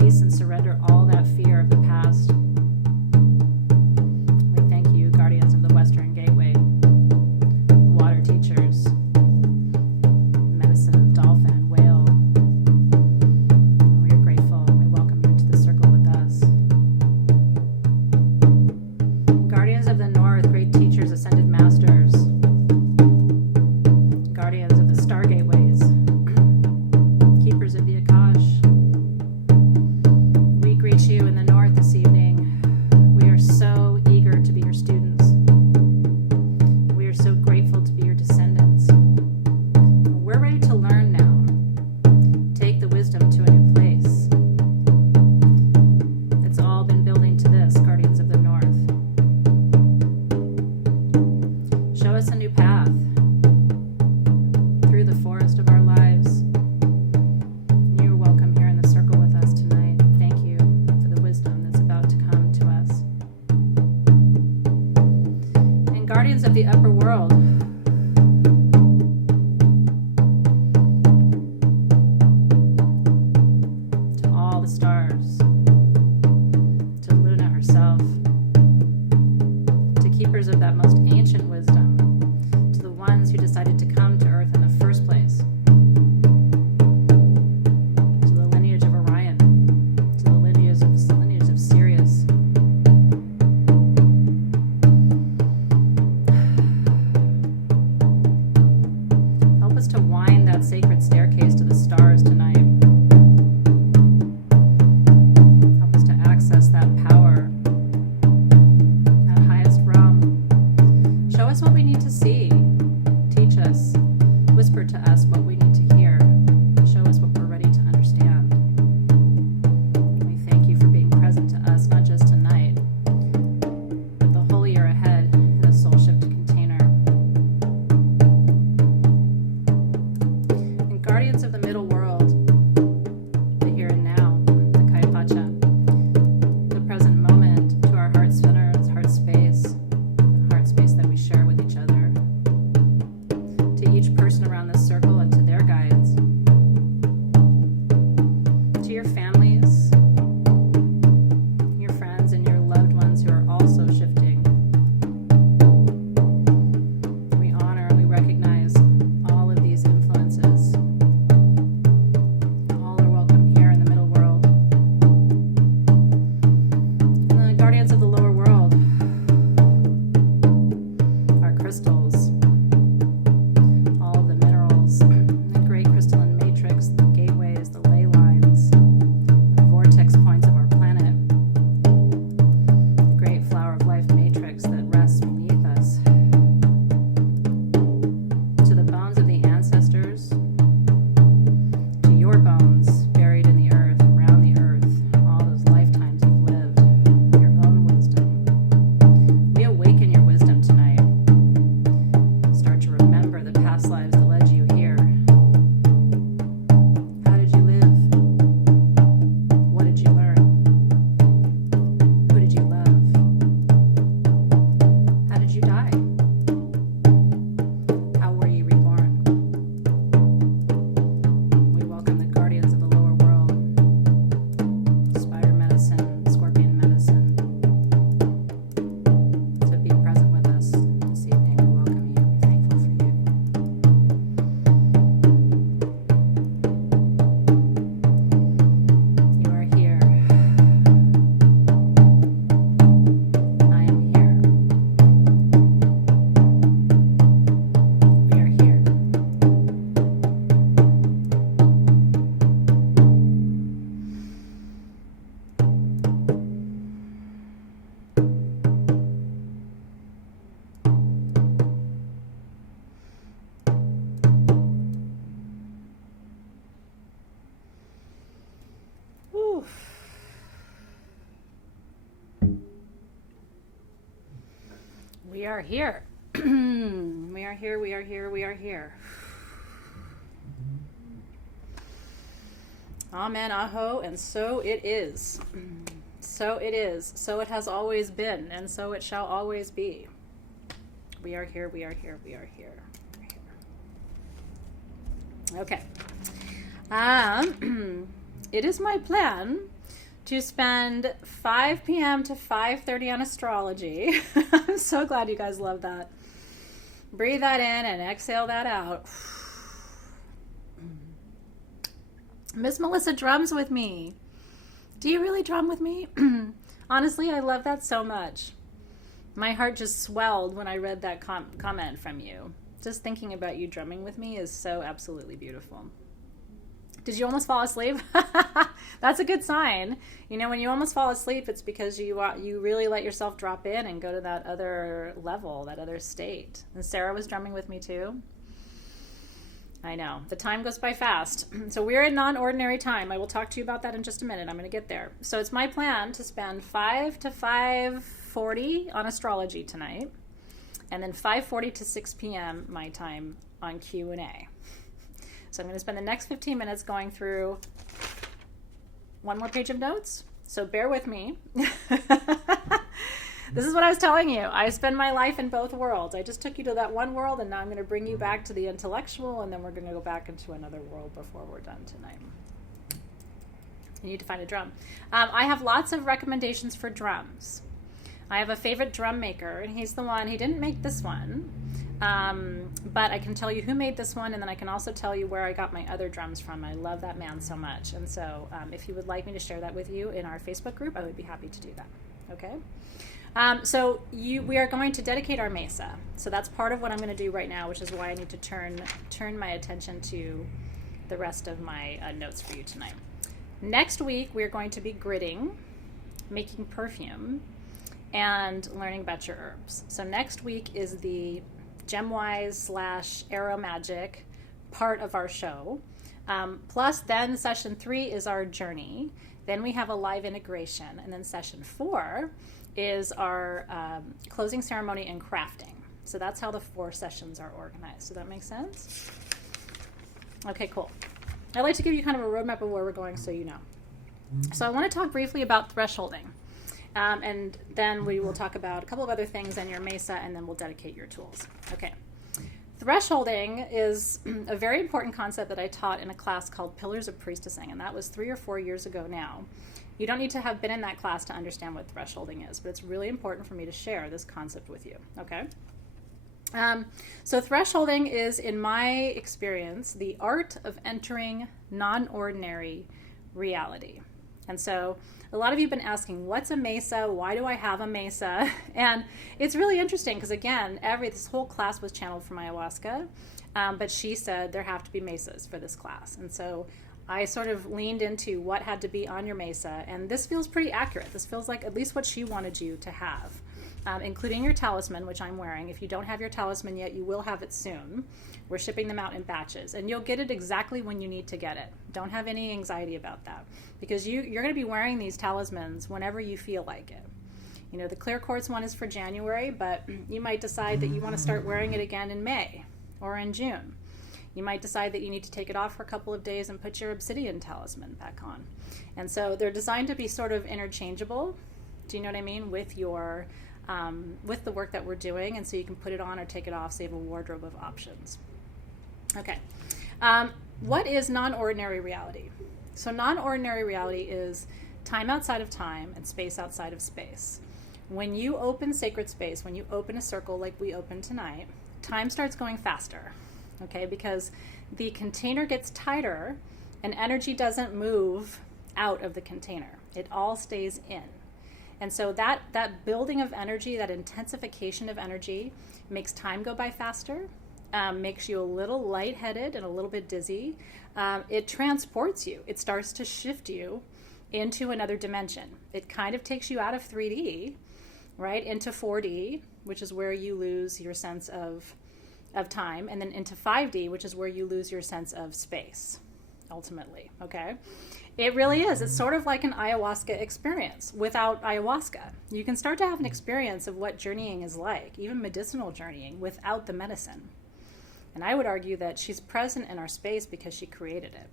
release and surrender all that fear of the past. We thank you, guardians of the Western Gateway, water teachers, medicine of dolphin and whale. We are grateful. We welcome you to the circle with us. Guardians of the North, great teachers, ascended masters, guardians of the Star Gateways, keepers of the Akash. We greet you in the North this evening. We are so eager to be your students. We are so grateful to be your descendants. We're ready to learn now. Take the wisdom to a new place. It's all been building to this, guardians of the North. Show us a new path through the forest of our lives. You're welcome here in the circle with us tonight. Thank you for the wisdom that's about to come to us. And guardians of the upper world, to all the stars, to Luna herself, to keepers of that most ancient wisdom, to the ones who decided to come to Earth in the first place, to the lineage of Orion, to the lineage of Sirius. Help us to wind that sacred staircase to the stars tonight. Help us to access that power, that highest realm. Show us what we need to see. Teach us. Whisper to us what we need to hear. Show us what we're ready to understand. We thank you for being present to us, not just tonight, but the whole year ahead in the Soul Shift container. And guardians of the middle world, the here and now, the Kaipacha, the present moment, to our heart centers, heart space, the heart space that we share with each other, to each person around this circle and to their guides, to your families, your friends, and your loved ones who are also shifting. We honor and we recognize all of these influences. All are welcome here in the middle world. And the guardians of the lower world, our crystals, all of the minerals, the great crystalline matrix, the gateways, the ley lines, the vortex points of our planet, the great flower of life matrix that rests beneath us, to the bones of the ancestors, to your bones buried in the earth, around the earth, all those lifetimes you've lived, your own wisdom. We awaken your wisdom tonight. Start to remember the past lives that led you here. How did you live? What did you learn? Who did you love? How did you die? How were you reborn? We welcome the guardians of the lower world, spider medicine, scorpion medicine, to be present with us this evening. We welcome you. We're thankful for you. You are here. I am here. We are here. Whew. We are here. We are here, we are here, we are here. Amen, aho, and so it is. So it is. So it has always been, and so it shall always be. We are here, we are here, we are here. Okay. It is my plan to spend 5 p.m. to 5:30 on astrology. I'm so glad you guys love that. Breathe that in and exhale that out. Miss Melissa drums with me. Do you really drum with me? Honestly, I love that so much. My heart just swelled when I read that comment from you. Just thinking about you drumming with me is so absolutely beautiful. Did you almost fall asleep? That's a good sign. You know, when you almost fall asleep, it's because you really let yourself drop in and go to that other level, that other state. And Sarah was drumming with me too. I know. The time goes by fast. So we're in non-ordinary time. I will talk to you about that in just a minute. I'm going to get there. So it's my plan to spend 5 to 5:40 on astrology tonight, and then 5:40 to 6 p.m. my time on Q&A. So I'm going to spend the next 15 minutes going through one more page of notes. So bear with me. This is what I was telling you. I spend my life in both worlds. I just took you to that one world, and now I'm going to bring you back to the intellectual, and then we're going to go back into another world before we're done tonight. You need to find a drum. I have lots of recommendations for drums. I have a favorite drum maker, and he's the one, he didn't make this one, but I can tell you who made this one, and then I can also tell you where I got my other drums from. I love that man so much. And so if you would like me to share that with you in our Facebook group, I would be happy to do that. Okay? So we are going to dedicate our mesa. So that's part of what I'm going to do right now, which is why I need to turn my attention to the rest of my notes for you tonight. Next week, we're going to be gridding, making perfume, and learning about your herbs. So next week is the GemWise / Arrow Magic part of our show. Plus then session 3 is our journey. Then we have a live integration. And then session 4 is our closing ceremony and crafting. So that's how the 4 sessions are organized. Does that make sense? Okay, cool. I'd like to give you kind of a roadmap of where we're going so you know. So I want to talk briefly about thresholding. And then we will talk about a couple of other things in your mesa, and then we'll dedicate your tools. Okay. Thresholding is a very important concept that I taught in a class called Pillars of Priestessing, and that was 3 or 4 years ago now. You don't need to have been in that class to understand what thresholding is, but it's really important for me to share this concept with you, okay? So thresholding is, in my experience, the art of entering non-ordinary reality. And so a lot of you have been asking, what's a mesa? Why do I have a mesa? And it's really interesting because, again, this whole class was channeled from ayahuasca, but she said there have to be mesas for this class. And so I sort of leaned into what had to be on your mesa, and this feels pretty accurate. This feels like at least what she wanted you to have, including your talisman, which I'm wearing. If you don't have your talisman yet, you will have it soon. We're shipping them out in batches, and you'll get it exactly when you need to get it. Don't have any anxiety about that, because you're going to be wearing these talismans whenever you feel like it. You know, the clear quartz one is for January, but you might decide that you want to start wearing it again in May or in June. You might decide that you need to take it off for a couple of days and put your obsidian talisman back on. And so they're designed to be sort of interchangeable, do you know what I mean, with your with the work that we're doing, and so you can put it on or take it off, so you have a wardrobe of options. Okay. What is non-ordinary reality? So non-ordinary reality is time outside of time and space outside of space. When you open sacred space, when you open a circle like we opened tonight, time starts going faster. Okay, because the container gets tighter and energy doesn't move out of the container. It all stays in. And so that building of energy, that intensification of energy makes time go by faster, makes you a little lightheaded and a little bit dizzy. It transports you. It starts to shift you into another dimension. It kind of takes you out of 3D, right, into 4D, which is where you lose your sense of time, and then into 5D, which is where you lose your sense of space, ultimately, okay? It really is. It's sort of like an ayahuasca experience without ayahuasca. You can start to have an experience of what journeying is like, even medicinal journeying, without the medicine. And I would argue that she's present in our space because she created it.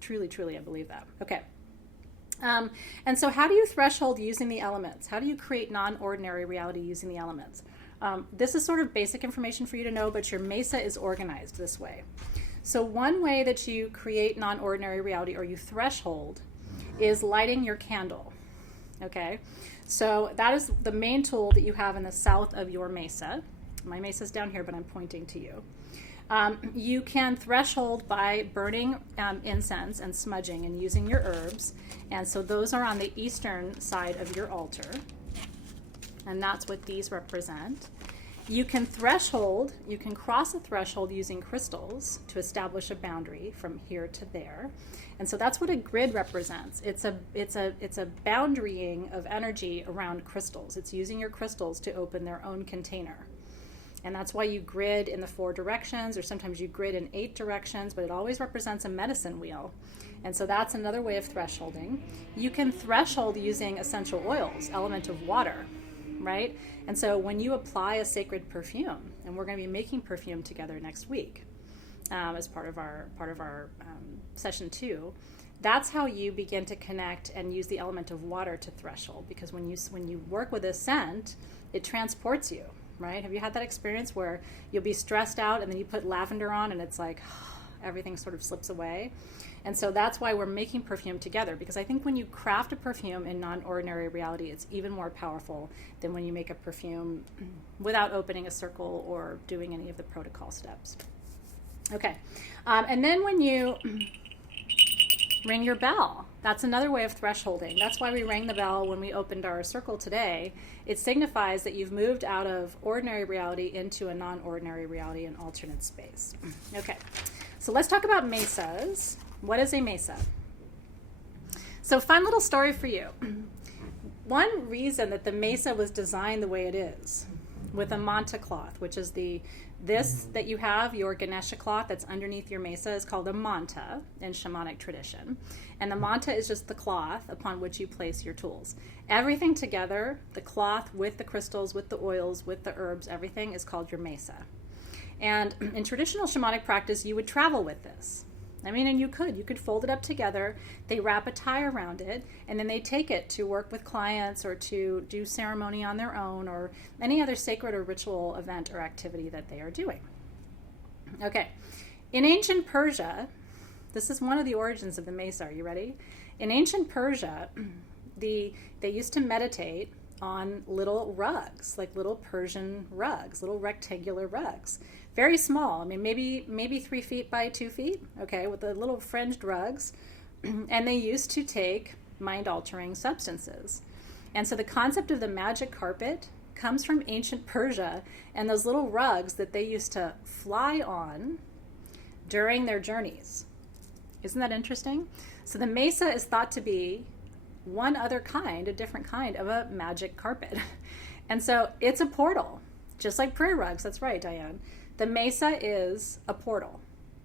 Truly, truly, I believe that. Okay. And so how do you threshold using the elements? How do you create non-ordinary reality using the elements? This is sort of basic information for you to know, but your mesa is organized this way. So one way that you create non-ordinary reality, or you threshold, is lighting your candle. Okay, so that is the main tool that you have in the south of your mesa. My mesa is down here, but I'm pointing to you. You can threshold by burning incense and smudging and using your herbs. And so those are on the eastern side of your altar. And that's what these represent. You can threshold, you can cross a threshold using crystals to establish a boundary from here to there. And so that's what a grid represents. It's a boundarying of energy around crystals. It's using your crystals to open their own container. And that's why you grid in the 4 directions, or sometimes you grid in 8 directions, but it always represents a medicine wheel. And so that's another way of thresholding. You can threshold using essential oils, element of water, right? And so when you apply a sacred perfume, and we're going to be making perfume together next week as part of our session 2, that's how you begin to connect and use the element of water to threshold. Because when you work with a scent, it transports you. Right? Have you had that experience where you'll be stressed out and then you put lavender on and it's like everything sort of slips away? And so that's why we're making perfume together, because I think when you craft a perfume in non-ordinary reality, it's even more powerful than when you make a perfume without opening a circle or doing any of the protocol steps. Okay. And then when you ring your bell, that's another way of thresholding. That's why we rang the bell when we opened our circle today. It signifies that you've moved out of ordinary reality into a non-ordinary reality, an alternate space. Okay, so let's talk about mesas. What is a mesa? So fun little story for you. One reason that the mesa was designed the way it is, with a manta cloth, which is this that you have, your Ganesha cloth that's underneath your mesa, is called a manta in shamanic tradition. And the manta is just the cloth upon which you place your tools. Everything together, the cloth with the crystals, with the oils, with the herbs, everything is called your mesa. And in traditional shamanic practice, you would travel with this. I mean, and you could fold it up together, they wrap a tie around it, and then they take it to work with clients or to do ceremony on their own or any other sacred or ritual event or activity that they are doing. Okay, in ancient Persia, this is one of the origins of the mesa. Are you ready? In ancient Persia, they used to meditate on little rugs, like little Persian rugs, little rectangular rugs. Very small. I mean, maybe 3 feet by 2 feet, okay, with the little fringed rugs. And they used to take mind-altering substances. And so the concept of the magic carpet comes from ancient Persia and those little rugs that they used to fly on during their journeys. Isn't that interesting? So the mesa is thought to be a different kind of a magic carpet. And so it's a portal, just like prayer rugs. That's right, Diane. The mesa is a portal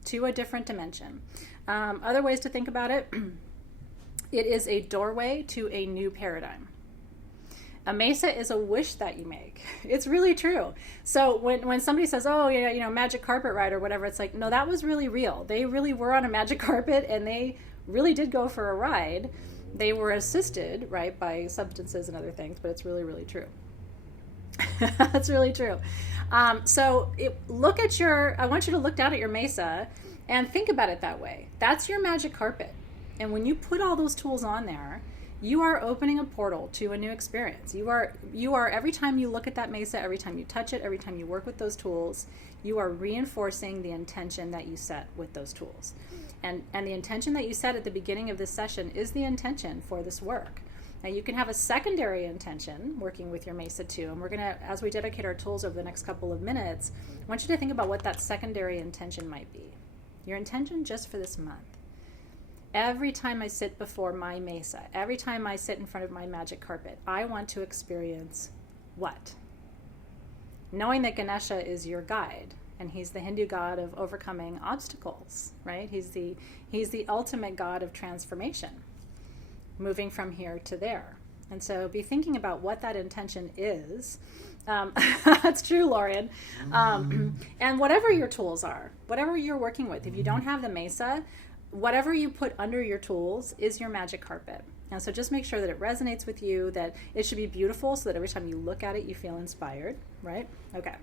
to a different dimension. Other ways to think about it, it is a doorway to a new paradigm. A mesa is a wish that you make. It's really true. So when somebody says, oh, yeah, magic carpet ride or whatever, it's like, no, that was really real. They really were on a magic carpet and they really did go for a ride. They were assisted, right, by substances and other things, but it's really, really true. That's really true. I want you to look down at your mesa and think about it that way. That's your magic carpet. And when you put all those tools on there, you are opening a portal to a new experience. You are every time you look at that mesa, every time you touch it, every time you work with those tools, you are reinforcing the intention that you set with those tools. And the intention that you set at the beginning of this session is the intention for this work. Now you can have a secondary intention working with your mesa too, and we're going to, as we dedicate our tools over the next couple of minutes, I want you to think about what that secondary intention might be. Your intention just for this month. Every time I sit before my mesa, every time I sit in front of my magic carpet, I want to experience what? Knowing that Ganesha is your guide, and he's the Hindu god of overcoming obstacles, right? He's the ultimate god of transformation, moving from here to there. And so be thinking about what that intention is. That's true, Lauren. And whatever your tools are, whatever you're working with, if you don't have the mesa, whatever you put under your tools is your magic carpet. And so just make sure that it resonates with you, that it should be beautiful so that every time you look at it, you feel inspired, right? Okay.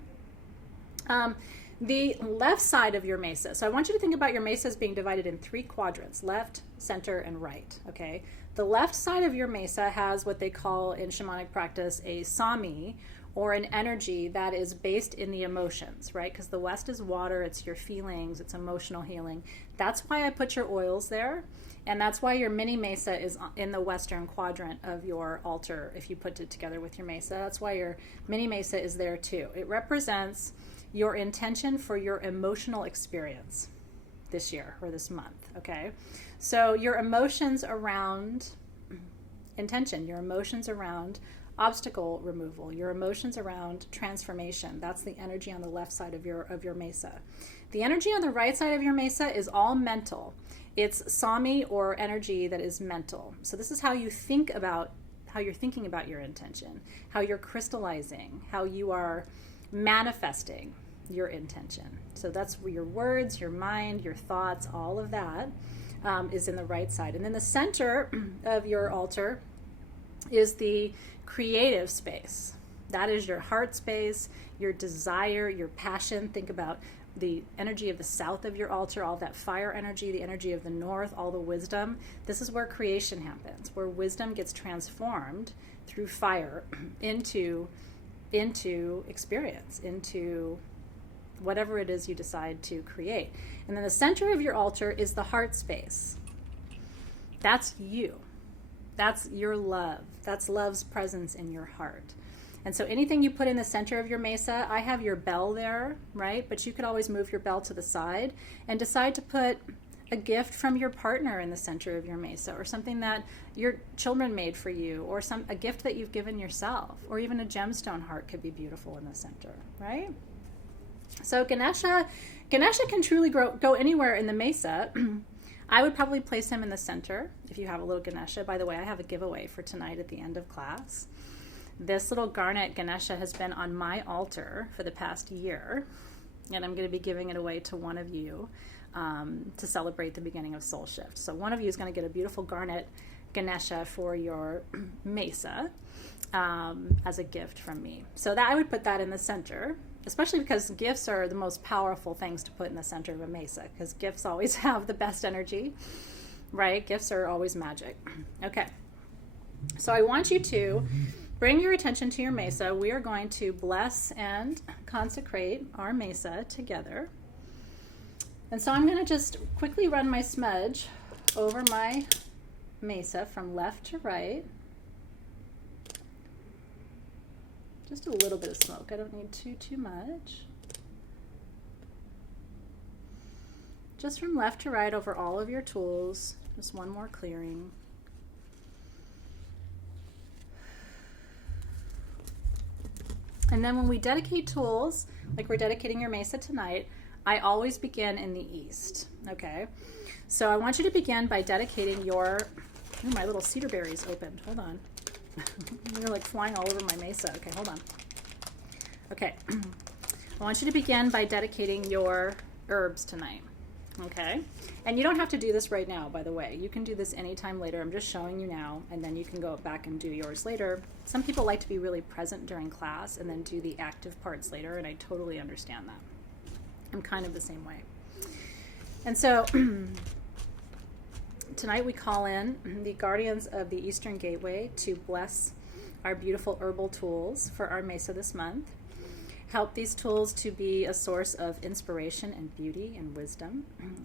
The left side of your mesa. So I want you to think about your mesa as being divided in 3 quadrants: left, center, and right. Okay. The left side of your mesa has what they call in shamanic practice a sami, or an energy that is based in the emotions, right? Because the west is water, it's your feelings, it's emotional healing. That's why I put your oils there. And that's why your mini mesa is in the western quadrant of your altar if you put it together with your mesa. That's why your mini mesa is there too. It represents your intention for your emotional experience this year or this month, okay? So your emotions around intention, your emotions around obstacle removal, your emotions around transformation. That's the energy on the left side of your mesa. The energy on the right side of your mesa is all mental. It's sami, or energy that is mental. So this is how you think about how you're thinking about your intention, how you're crystallizing, how you are manifesting your intention. So that's where your words, your mind, your thoughts, all of that is in the right side. And then the center of your altar is the creative space. That is your heart space, your desire, your passion. Think about the energy of the south of your altar, all that fire energy, the energy of the north, all the wisdom. This is where creation happens, where wisdom gets transformed through fire into experience, into whatever it is you decide to create. And then the center of your altar is the heart space. That's you. That's your love. That's love's presence in your heart. And so anything you put in the center of your mesa, I have your bell there, right? But you could always move your bell to the side and decide to put a gift from your partner in the center of your mesa, or something that your children made for you, or a gift that you've given yourself, or even a gemstone heart could be beautiful in the center, right? So Ganesha can truly go anywhere in the mesa. I would probably place him in the center if you have a little Ganesha. By the way, I have a giveaway for tonight at the end of class. This little garnet Ganesha has been on my altar for the past year, and I'm going to be giving it away to one of you to celebrate the beginning of Soul Shift. So one of you is going to get a beautiful garnet Ganesha for your mesa as a gift from me. So that I would put that in the center, especially because gifts are the most powerful things to put in the center of a mesa, because gifts always have the best energy, right? Gifts are always magic. Okay. So I want you to bring your attention to your mesa. We are going to bless and consecrate our mesa together. And so I'm going to just quickly run my smudge over my mesa from left to right. Just a little bit of smoke. I don't need too much. Just from left to right over all of your tools. Just one more clearing. And then when we dedicate tools, like we're dedicating your mesa tonight, I always begin in the east, okay? So I want you to begin by dedicating your, ooh, my little cedar berries opened, hold on. They're like flying all over my mesa. Okay, hold on. Okay, I want you to begin by dedicating your herbs tonight, okay? And you don't have to do this right now, by the way. You can do this anytime later. I'm just showing you now, and then you can go back and do yours later. Some people like to be really present during class and then do the active parts later, and I totally understand that. I'm kind of the same way. And so tonight we call in the guardians of the Eastern Gateway to bless our beautiful herbal tools for our mesa this month. Help these tools to be a source of inspiration and beauty and wisdom.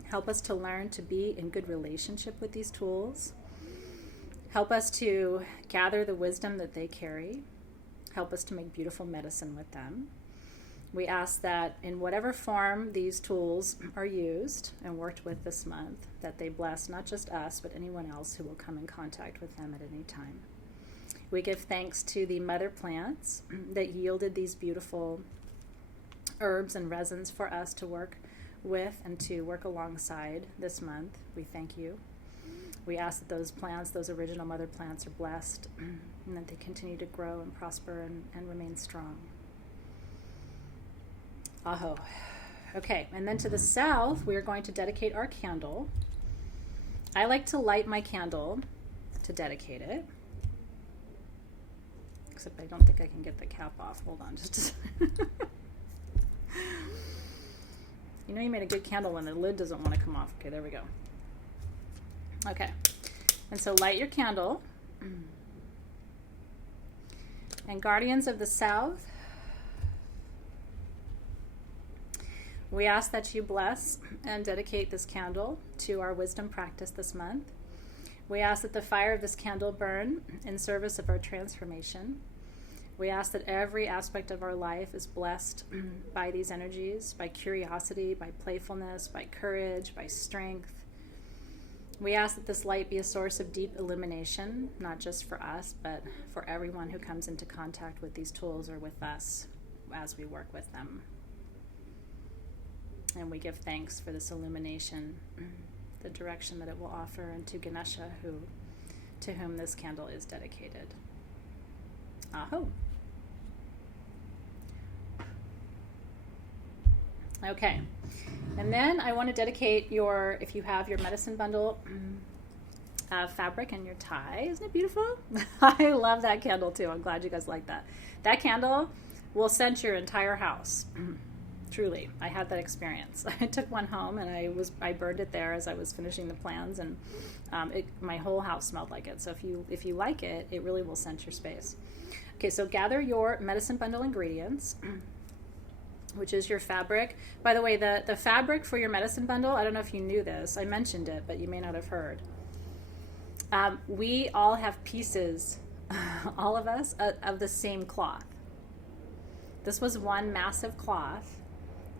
Help us to learn to be in good relationship with these tools. Help us to gather the wisdom that they carry. Help us to make beautiful medicine with them. We ask that in whatever form these tools are used and worked with this month, that they bless not just us, but anyone else who will come in contact with them at any time. We give thanks to the mother plants that yielded these beautiful herbs and resins for us to work with and to work alongside this month. We thank you. We ask that those plants, those original mother plants, are blessed and that they continue to grow and prosper and remain strong. Aho. Okay, and then to the south, we are going to dedicate our candle. I like to light my candle to dedicate it. Except I don't think I can get the cap off. Hold on just a second. You know you made a good candle when the lid doesn't want to come off. Okay, there we go. Okay. And so light your candle. And guardians of the South, we ask that you bless and dedicate this candle to our wisdom practice this month. We ask that the fire of this candle burn in service of our transformation. We ask that every aspect of our life is blessed by these energies, by curiosity, by playfulness, by courage, by strength. We ask that this light be a source of deep illumination, not just for us, but for everyone who comes into contact with these tools or with us as we work with them. And we give thanks for this illumination, the direction that it will offer, and to Ganesha, to whom this candle is dedicated. Aho. Okay. And then I want to dedicate if you have your medicine bundle fabric and your tie. Isn't it beautiful? I love that candle too. I'm glad you guys like that. That candle will scent your entire house. Truly, I had that experience. I took one home and I burned it there as I was finishing the plans, and my whole house smelled like it. So if you like it, it really will scent your space. Okay, so gather your medicine bundle ingredients, which is your fabric. By the way, the fabric for your medicine bundle, I don't know if you knew this. I mentioned it, but you may not have heard. We all have pieces, all of us, of the same cloth. This was one massive cloth.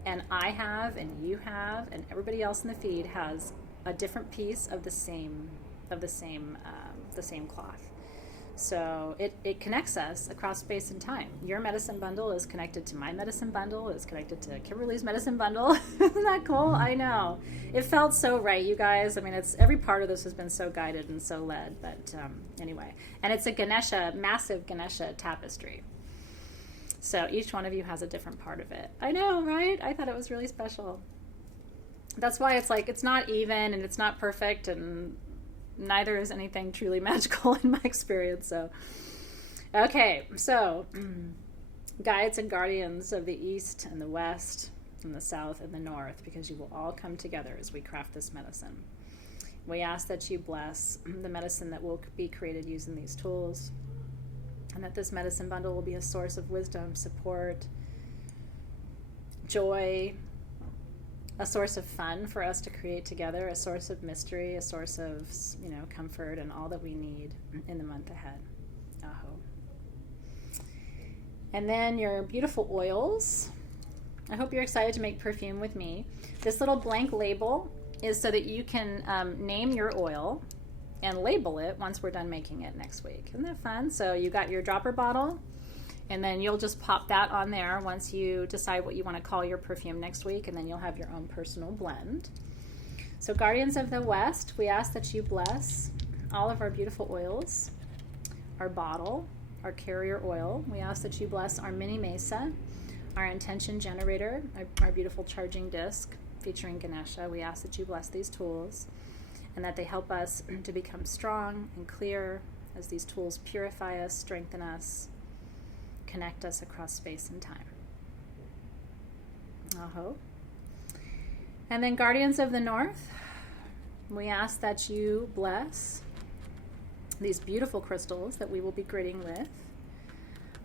And I have, and you have, and everybody else in the feed has a different piece of the same cloth. So it connects us across space and time. Your medicine bundle is connected to my medicine bundle. It's connected to Kimberly's medicine bundle. Isn't that cool? I know. It felt so right, you guys. I mean, every part of this has been so guided and so led. But anyway, and it's a massive Ganesha tapestry. So each one of you has a different part of it. I know, right? I thought it was really special. That's why it's not even and it's not perfect, and neither is anything truly magical in my experience. So, okay. So, guides and guardians of the East and the West and the South and the North, because you will all come together as we craft this medicine. We ask that you bless the medicine that will be created using these tools, and that this medicine bundle will be a source of wisdom, support, joy, a source of fun for us to create together, a source of mystery, a source of, comfort, and all that we need in the month ahead. Aho. And then your beautiful oils. I hope you're excited to make perfume with me. This little blank label is so that you can name your oil and label it once we're done making it next week. Isn't that fun? So you got your dropper bottle, and then you'll just pop that on there once you decide what you want to call your perfume next week, and then you'll have your own personal blend. So Guardians of the West, we ask that you bless all of our beautiful oils, our bottle, our carrier oil. We ask that you bless our mini mesa, our intention generator, our beautiful charging disc featuring Ganesha. We ask that you bless these tools, and that they help us to become strong and clear as these tools purify us, strengthen us, connect us across space and time. Aho. And then Guardians of the North, we ask that you bless these beautiful crystals that we will be gridding with,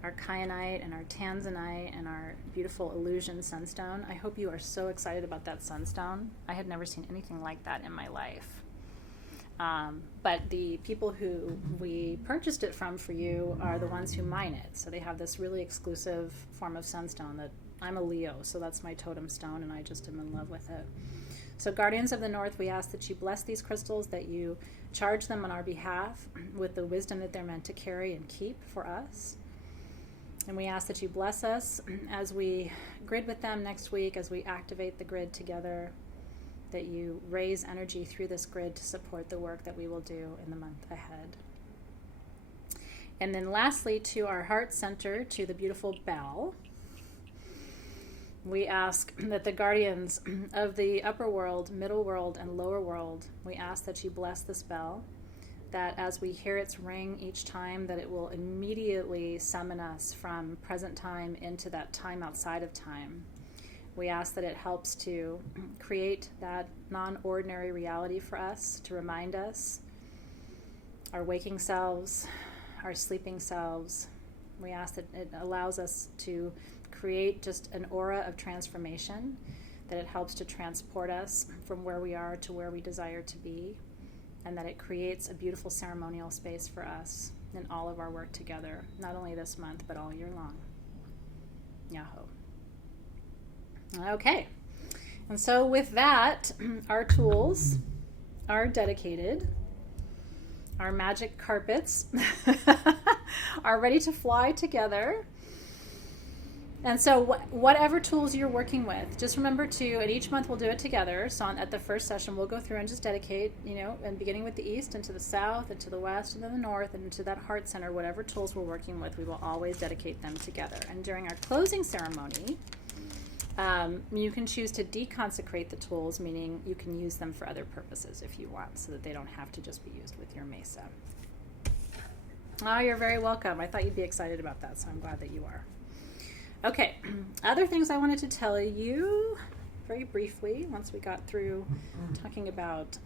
our kyanite and our tanzanite and our beautiful illusion sunstone. I hope you are so excited about that sunstone. I had never seen anything like that in my life. But the people who we purchased it from for you are the ones who mine it. So they have this really exclusive form of sunstone that I'm a Leo, so that's my totem stone, and I just am in love with it. So Guardians of the North, we ask that you bless these crystals, that you charge them on our behalf with the wisdom that they're meant to carry and keep for us. And we ask that you bless us as we grid with them next week, as we activate the grid together, that you raise energy through this grid to support the work that we will do in the month ahead. And then lastly, to our heart center, to the beautiful bell, we ask that the guardians of the upper world, middle world, and lower world, we ask that you bless this bell, that as we hear its ring each time, that it will immediately summon us from present time into that time outside of time, We ask that it helps to create that non-ordinary reality for us, to remind us, our waking selves, our sleeping selves. We ask that it allows us to create just an aura of transformation, that it helps to transport us from where we are to where we desire to be, and that it creates a beautiful ceremonial space for us in all of our work together, not only this month, but all year long. Yahoo. Okay, and so with that, our tools are dedicated. Our magic carpets are ready to fly together. And so whatever tools you're working with, just remember to, and each month we'll do it together. So at the first session, we'll go through and just dedicate, and beginning with the east and to the south and to the west and then the north and to that heart center, whatever tools we're working with, we will always dedicate them together. And during our closing ceremony, you can choose to deconsecrate the tools, meaning you can use them for other purposes if you want, so that they don't have to just be used with your mesa. Oh, you're very welcome. I thought you'd be excited about that, so I'm glad that you are. Okay, other things I wanted to tell you very briefly once we got through talking about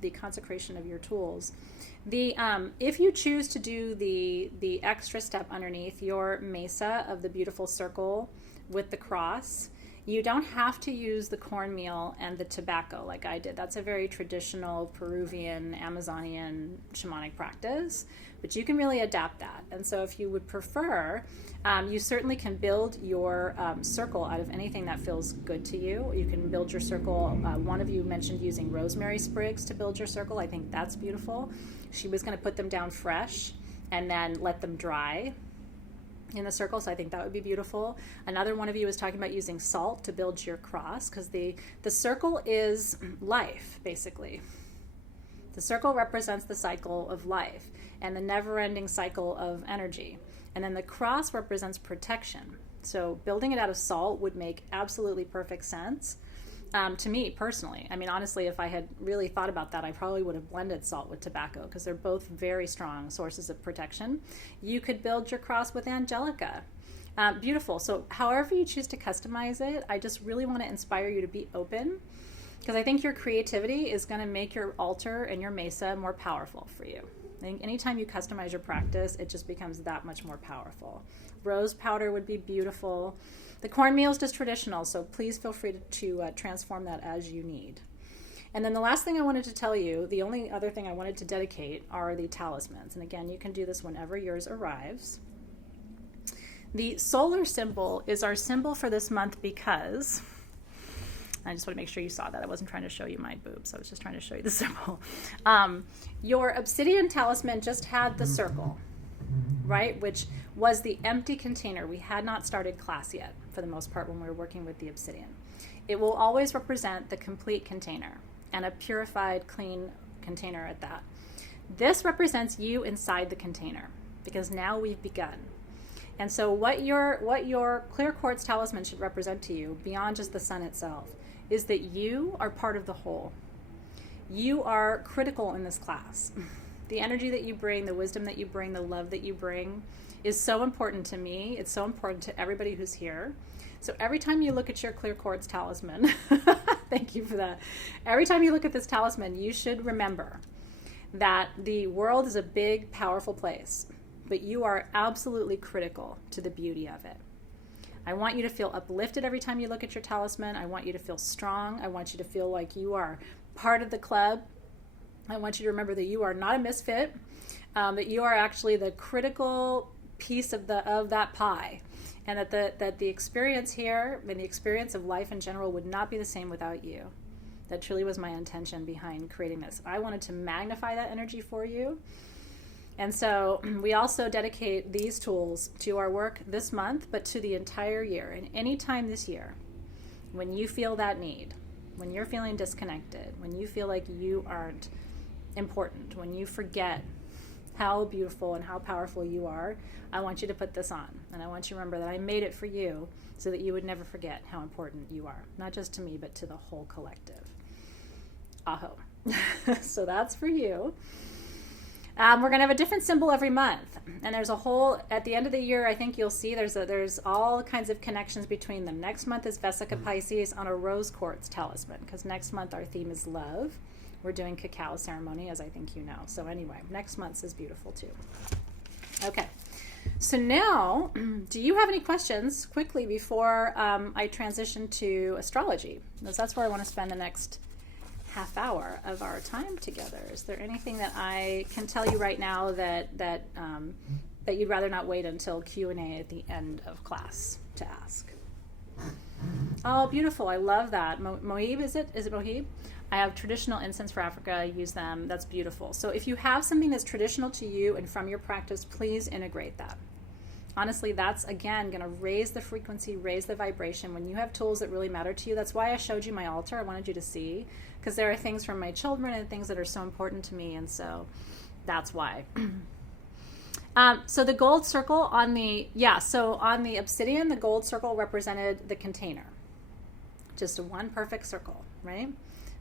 the consecration of your tools. If you choose to do the extra step underneath your mesa of the beautiful circle with the cross, you don't have to use the cornmeal and the tobacco like I did. That's a very traditional Peruvian, Amazonian shamanic practice, but you can really adapt that. And so if you would prefer, you certainly can build your circle out of anything that feels good to you. You can build your circle. One of you mentioned using rosemary sprigs to build your circle. I think that's beautiful. She was going to put them down fresh and then let them dry in the circle, so I think that would be beautiful. Another one of you was talking about using salt to build your cross, because the circle is life, basically. The circle represents the cycle of life and the never-ending cycle of energy. And then the cross represents protection. So building it out of salt would make absolutely perfect sense to me personally. I mean, honestly, if I had really thought about that, I probably would have blended salt with tobacco, because they're both very strong sources of protection. You could build your cross with angelica. Beautiful. So however you choose to customize it, I just really want to inspire you to be open, because I think your creativity is going to make your altar and your mesa more powerful for you. I think anytime you customize your practice, it just becomes that much more powerful. Rose powder would be beautiful. The cornmeal is just traditional, so please feel free to transform that as you need. And then the last thing I wanted to tell you, the only other thing I wanted to dedicate, are the talismans. And again, you can do this whenever yours arrives. The solar symbol is our symbol for this month because, I just want to make sure you saw that. I wasn't trying to show you my boobs. I was just trying to show you the symbol. Your obsidian talisman just had the circle, right? Which was the empty container. We had not started class yet, for the most part, when we were working with the obsidian. It will always represent the complete container, and a purified, clean container at that. This represents you inside the container, because now we've begun. And so what your clear quartz talisman should represent to you, beyond just the sun itself, is that you are part of the whole. You are critical in this class. The energy that you bring, the wisdom that you bring, the love that you bring is so important to me. It's so important to everybody who's here. So every time you look at your clear quartz talisman, thank you for that. Every time you look at this talisman, you should remember that the world is a big, powerful place, but you are absolutely critical to the beauty of it. I want you to feel uplifted every time you look at your talisman. I want you to feel strong. I want you to feel like you are part of the club. I want you to remember that you are not a misfit, that you are actually the critical piece of that pie, and that the experience here and the experience of life in general would not be the same without you. That truly was my intention behind creating this. I wanted to magnify that energy for you. And so we also dedicate these tools to our work this month, but to the entire year. And any time this year, when you feel that need, when you're feeling disconnected, when you feel like you aren't important, when you forget how beautiful and how powerful you are, I want you to put this on. And I want you to remember that I made it for you so that you would never forget how important you are, not just to me, but to the whole collective. Aho. So that's for you. We're going to have a different symbol every month. And there's a whole, at the end of the year, I think you'll see there's all kinds of connections between them. Next month is Vesica Pisces on a rose quartz talisman, because next month our theme is love. We're doing cacao ceremony, as I think you know. So anyway, next month's is beautiful too. Okay. So now, do you have any questions quickly before I transition to astrology? Because that's where I want to spend the next half hour of our time together. Is there anything that I can tell you right now that you'd rather not wait until Q&A at the end of class to ask? Oh, beautiful. I love that. Mohib, is it Mohib? I have traditional incense for Africa. I use them. That's beautiful. So if you have something that's traditional to you and from your practice, please integrate that. Honestly, that's, again, going to raise the frequency, raise the vibration. When you have tools that really matter to you, that's why I showed you my altar. I wanted you to see, because there are things from my children and things that are so important to me, and so that's why. So the gold circle on the obsidian, the gold circle represented the container. Just a one perfect circle, right?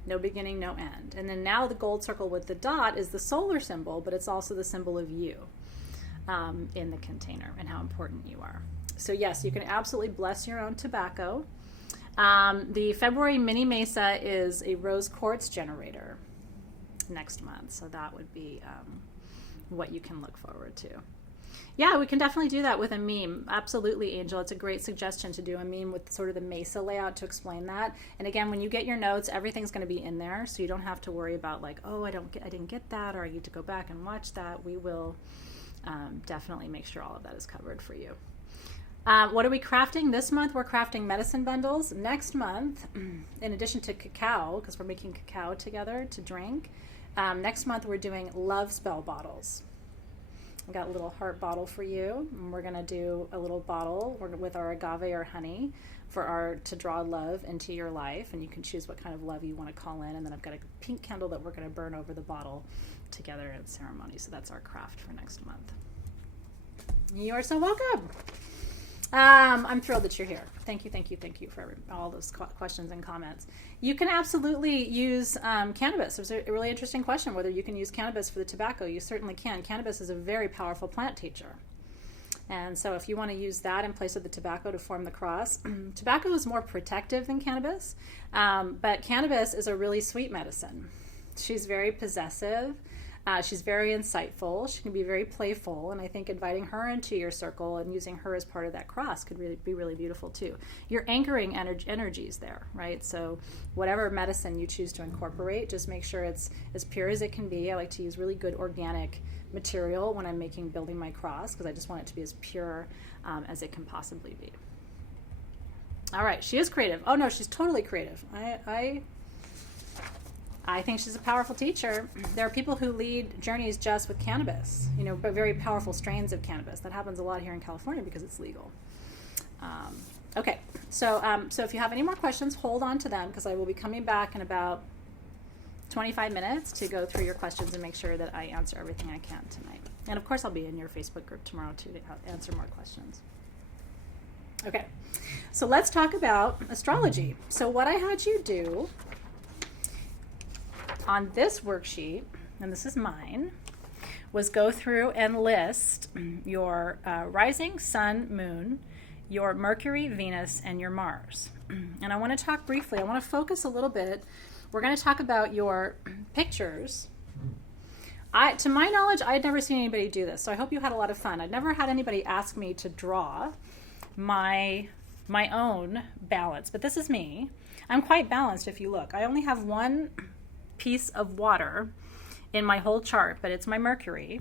No beginning, no end. And then now the gold circle with the dot is the solar symbol, but it's also the symbol of you in the container and how important you are. So yes, you can absolutely bless your own tobacco. The February mini mesa is a rose quartz generator next month. So that would be what you can look forward to. Yeah, we can definitely do that with a meme. Absolutely, Angel. It's a great suggestion to do a meme with sort of the mesa layout to explain that. And again, when you get your notes, everything's going to be in there, so you don't have to worry about like, oh, I didn't get that, or I need to go back and watch that. We will definitely make sure all of that is covered for you. What are we crafting this month? We're crafting medicine bundles. Next month, in addition to cacao, because we're making cacao together to drink, next month we're doing love spell bottles. I've got a little heart bottle for you, and we're going to do a little bottle with our agave or honey to draw love into your life, and you can choose what kind of love you want to call in. And then I've got a pink candle that we're going to burn over the bottle together in ceremony. So that's our craft for next month. You are so welcome. I'm thrilled that you're here. Thank you for all those questions and comments. You can absolutely use cannabis. There's a really interesting question whether you can use cannabis for the tobacco. You certainly can. Cannabis is a very powerful plant teacher. And so if you want to use that in place of the tobacco to form the cross, tobacco is more protective than cannabis, but cannabis is a really sweet medicine. She's very possessive. She's very insightful. She can be very playful, and I think inviting her into your circle and using her as part of that cross could be really beautiful too. You're anchoring energies there, right? So whatever medicine you choose to incorporate, just make sure it's as pure as it can be. I like to use really good organic material when I'm building my cross, because I just want it to be as pure as it can possibly be. All right, she is creative. Oh no, she's totally creative. I think she's a powerful teacher. There are people who lead journeys just with cannabis, but very powerful strains of cannabis. That happens a lot here in California because it's legal. Okay, so if you have any more questions, hold on to them, because I will be coming back in about 25 minutes to go through your questions and make sure that I answer everything I can tonight. And of course, I'll be in your Facebook group tomorrow too to answer more questions. Okay, so let's talk about astrology. So what I had you do on this worksheet, and this is mine, was go through and list your rising sun, moon, your Mercury, Venus, and your Mars. And I want to talk briefly, I want to focus a little bit. We're going to talk about your pictures. To my knowledge, I'd never seen anybody do this, so I hope you had a lot of fun. I'd never had anybody ask me to draw my own balance, but this is me. I'm quite balanced if you look. I only have one piece of water in my whole chart, but it's my Mercury.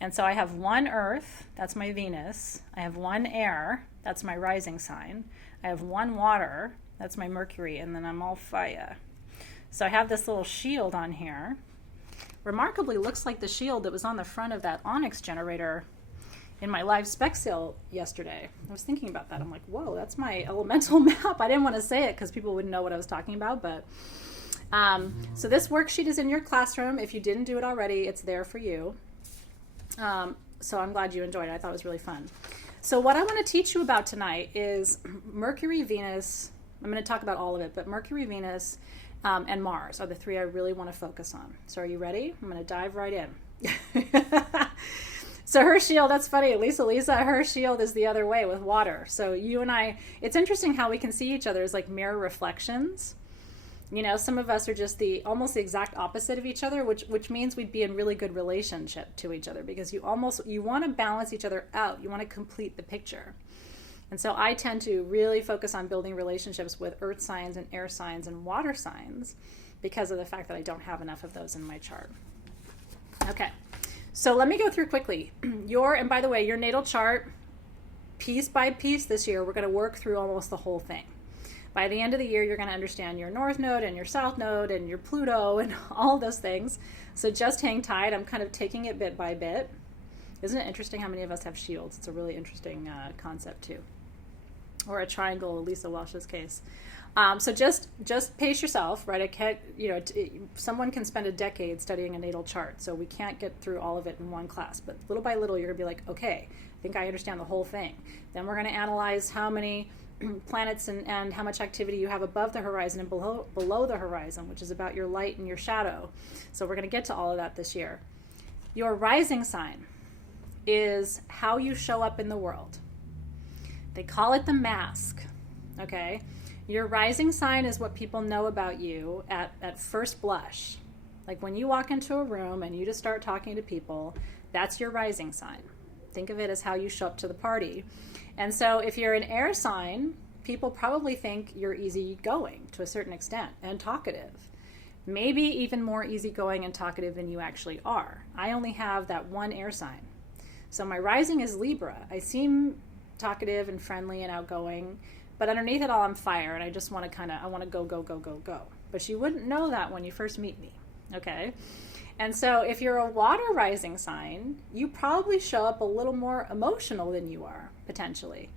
And so I have one earth, that's my Venus. I have one air, that's my rising sign. I have one water, that's my Mercury, and then I'm all fire. So I have this little shield on here. Remarkably looks like the shield that was on the front of that onyx generator in my live spec sale yesterday. I was thinking about that. I'm like, whoa, that's my elemental map. I didn't want to say it because people wouldn't know what I was talking about, but so this worksheet is in your classroom. If you didn't do it already, it's there for you. So I'm glad you enjoyed it. I thought it was really fun. So what I want to teach you about tonight is Mercury, Venus. I'm going to talk about all of it, but Mercury, Venus, and Mars are the three I really want to focus on. So are you ready? I'm going to dive right in. So her shield, that's funny. Lisa, her shield is the other way with water. So you and I, it's interesting how we can see each other as like mirror reflections. You know, some of us are just almost the exact opposite of each other, which means we'd be in really good relationship to each other, because you want to balance each other out. You want to complete the picture. And so I tend to really focus on building relationships with earth signs and air signs and water signs because of the fact that I don't have enough of those in my chart. Okay. So let me go through quickly. And by the way, your natal chart, piece by piece this year, we're going to work through almost the whole thing. By the end of the year, you're going to understand your North Node and your South Node and your Pluto and all those things. So just hang tight. I'm kind of taking it bit by bit. Isn't it interesting how many of us have shields? It's a really interesting concept too. Or a triangle, in Lisa Welsh's case. So just pace yourself, right? Someone can spend a decade studying a natal chart, so we can't get through all of it in one class. But little by little, you're going to be like, okay, I think I understand the whole thing. Then we're going to analyze how many planets and how much activity you have above the horizon and below the horizon, which is about your light and your shadow. So we're going to get to all of that this year. Your rising sign is how you show up in the world. They call it the mask, okay? Your rising sign is what people know about you at first blush. Like when you walk into a room and you just start talking to people, that's your rising sign. Think of it as how you show up to the party. And so if you're an air sign, people probably think you're easygoing to a certain extent and talkative. Maybe even more easygoing and talkative than you actually are. I only have that one air sign. So my rising is Libra. I seem talkative and friendly and outgoing, but underneath it all I'm fire, and I just want to I want to go. But you wouldn't know that when you first meet me, okay? And so if you're a water rising sign, you probably show up a little more emotional than you are, potentially,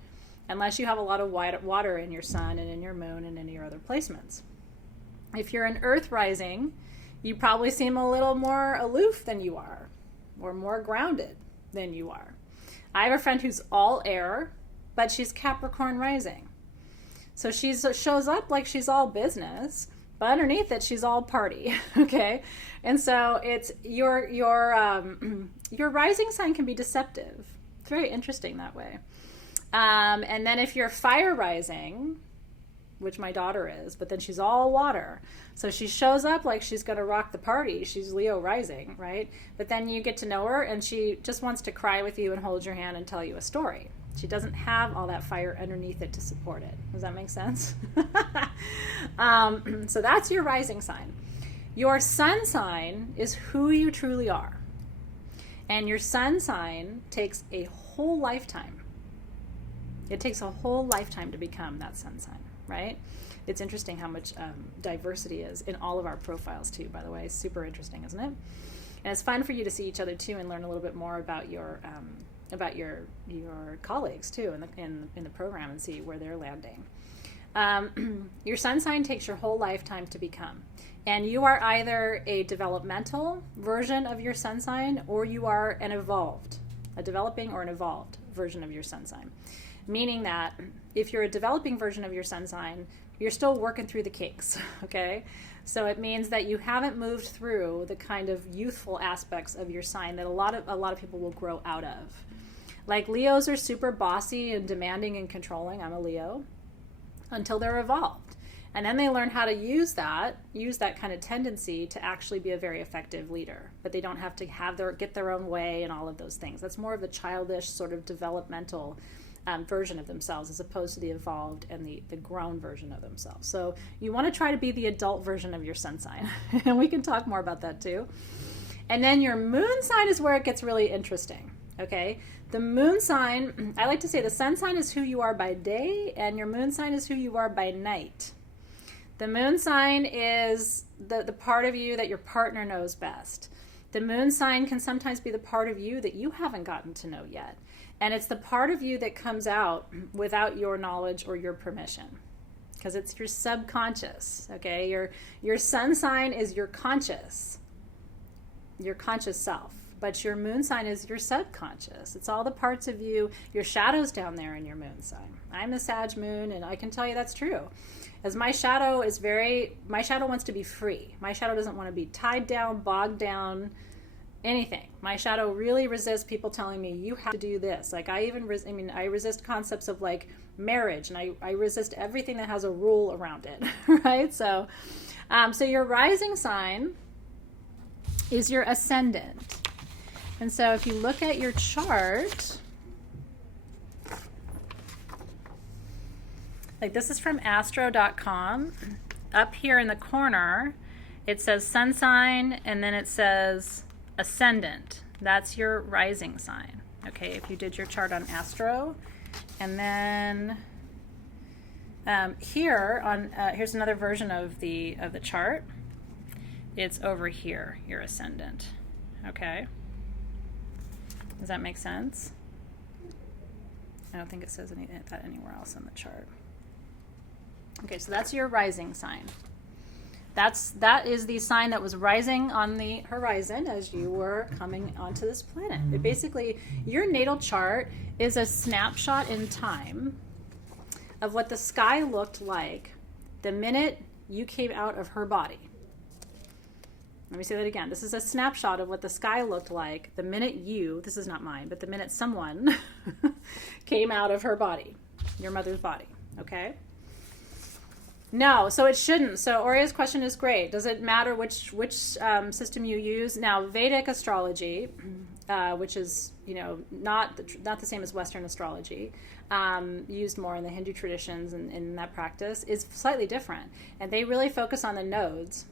unless you have a lot of water in your sun and in your moon and in your other placements. If you're an earth rising, you probably seem a little more aloof than you are, or more grounded than you are. I have a friend who's all air, but she's Capricorn rising. So she shows up like she's all business, but underneath it, she's all party, okay? And so it's your rising sign can be deceptive. It's very interesting that way. And then if you're fire rising, which my daughter is, but then she's all water. So she shows up like she's going to rock the party. She's Leo rising, right? But then you get to know her and she just wants to cry with you and hold your hand and tell you a story. She doesn't have all that fire underneath it to support it. Does that make sense? So that's your rising sign. Your sun sign is who you truly are. And your sun sign takes a whole lifetime. It takes a whole lifetime to become that sun sign, right? It's interesting how much diversity is in all of our profiles too, by the way. Super interesting, isn't it? And it's fun for you to see each other too and learn a little bit more about your colleagues too in the program and see where they're landing. Your sun sign takes your whole lifetime to become. And you are either a developmental version of your sun sign or you are a developing or an evolved version of your sun sign. Meaning that if you're a developing version of your sun sign, you're still working through the kinks, okay? So it means that you haven't moved through the kind of youthful aspects of your sign that a lot of people will grow out of. Like Leos are super bossy and demanding and controlling. I'm a Leo. Until they're evolved. And then they learn how to use that kind of tendency to actually be a very effective leader. But they don't have to get their own way and all of those things. That's more of the childish sort of developmental version of themselves as opposed to the evolved and the grown version of themselves. So you want to try to be the adult version of your sun sign. And we can talk more about that too. And then your moon sign is where it gets really interesting. Okay? The moon sign, I like to say the sun sign is who you are by day and your moon sign is who you are by night. The moon sign is the part of you that your partner knows best. The moon sign can sometimes be the part of you that you haven't gotten to know yet. And it's the part of you that comes out without your knowledge or your permission. Because it's your subconscious, okay? Your sun sign is your conscious self. But your moon sign is your subconscious. It's all the parts of you, your shadow's down there in your moon sign. I'm the Sag moon, and I can tell you that's true. As my shadow wants to be free. My shadow doesn't want to be tied down, bogged down, anything. My shadow really resists people telling me you have to do this. Like I resist concepts of like marriage, and I resist everything that has a rule around it, right? So your rising sign is your ascendant. And so if you look at your chart, like this is from astro.com. Up here in the corner, it says sun sign, and then it says ascendant. That's your rising sign. Okay, if you did your chart on Astro. And then here's another version of the chart. It's over here, your ascendant. Okay. Does that make sense? I don't think it says that anywhere else on the chart. Okay, so that's your rising sign. That is the sign that was rising on the horizon as you were coming onto this planet. It basically, your natal chart is a snapshot in time of what the sky looked like the minute you came out of her body. Let me say that again. This is a snapshot of what the sky looked like the minute this is not mine, but the minute someone came out of her body, your mother's body, okay? No, so it shouldn't. So Oria's question is great. Does it matter which system you use? Now, Vedic astrology, which is not the same as Western astrology, used more in the Hindu traditions and in that practice, is slightly different, and they really focus on the nodes.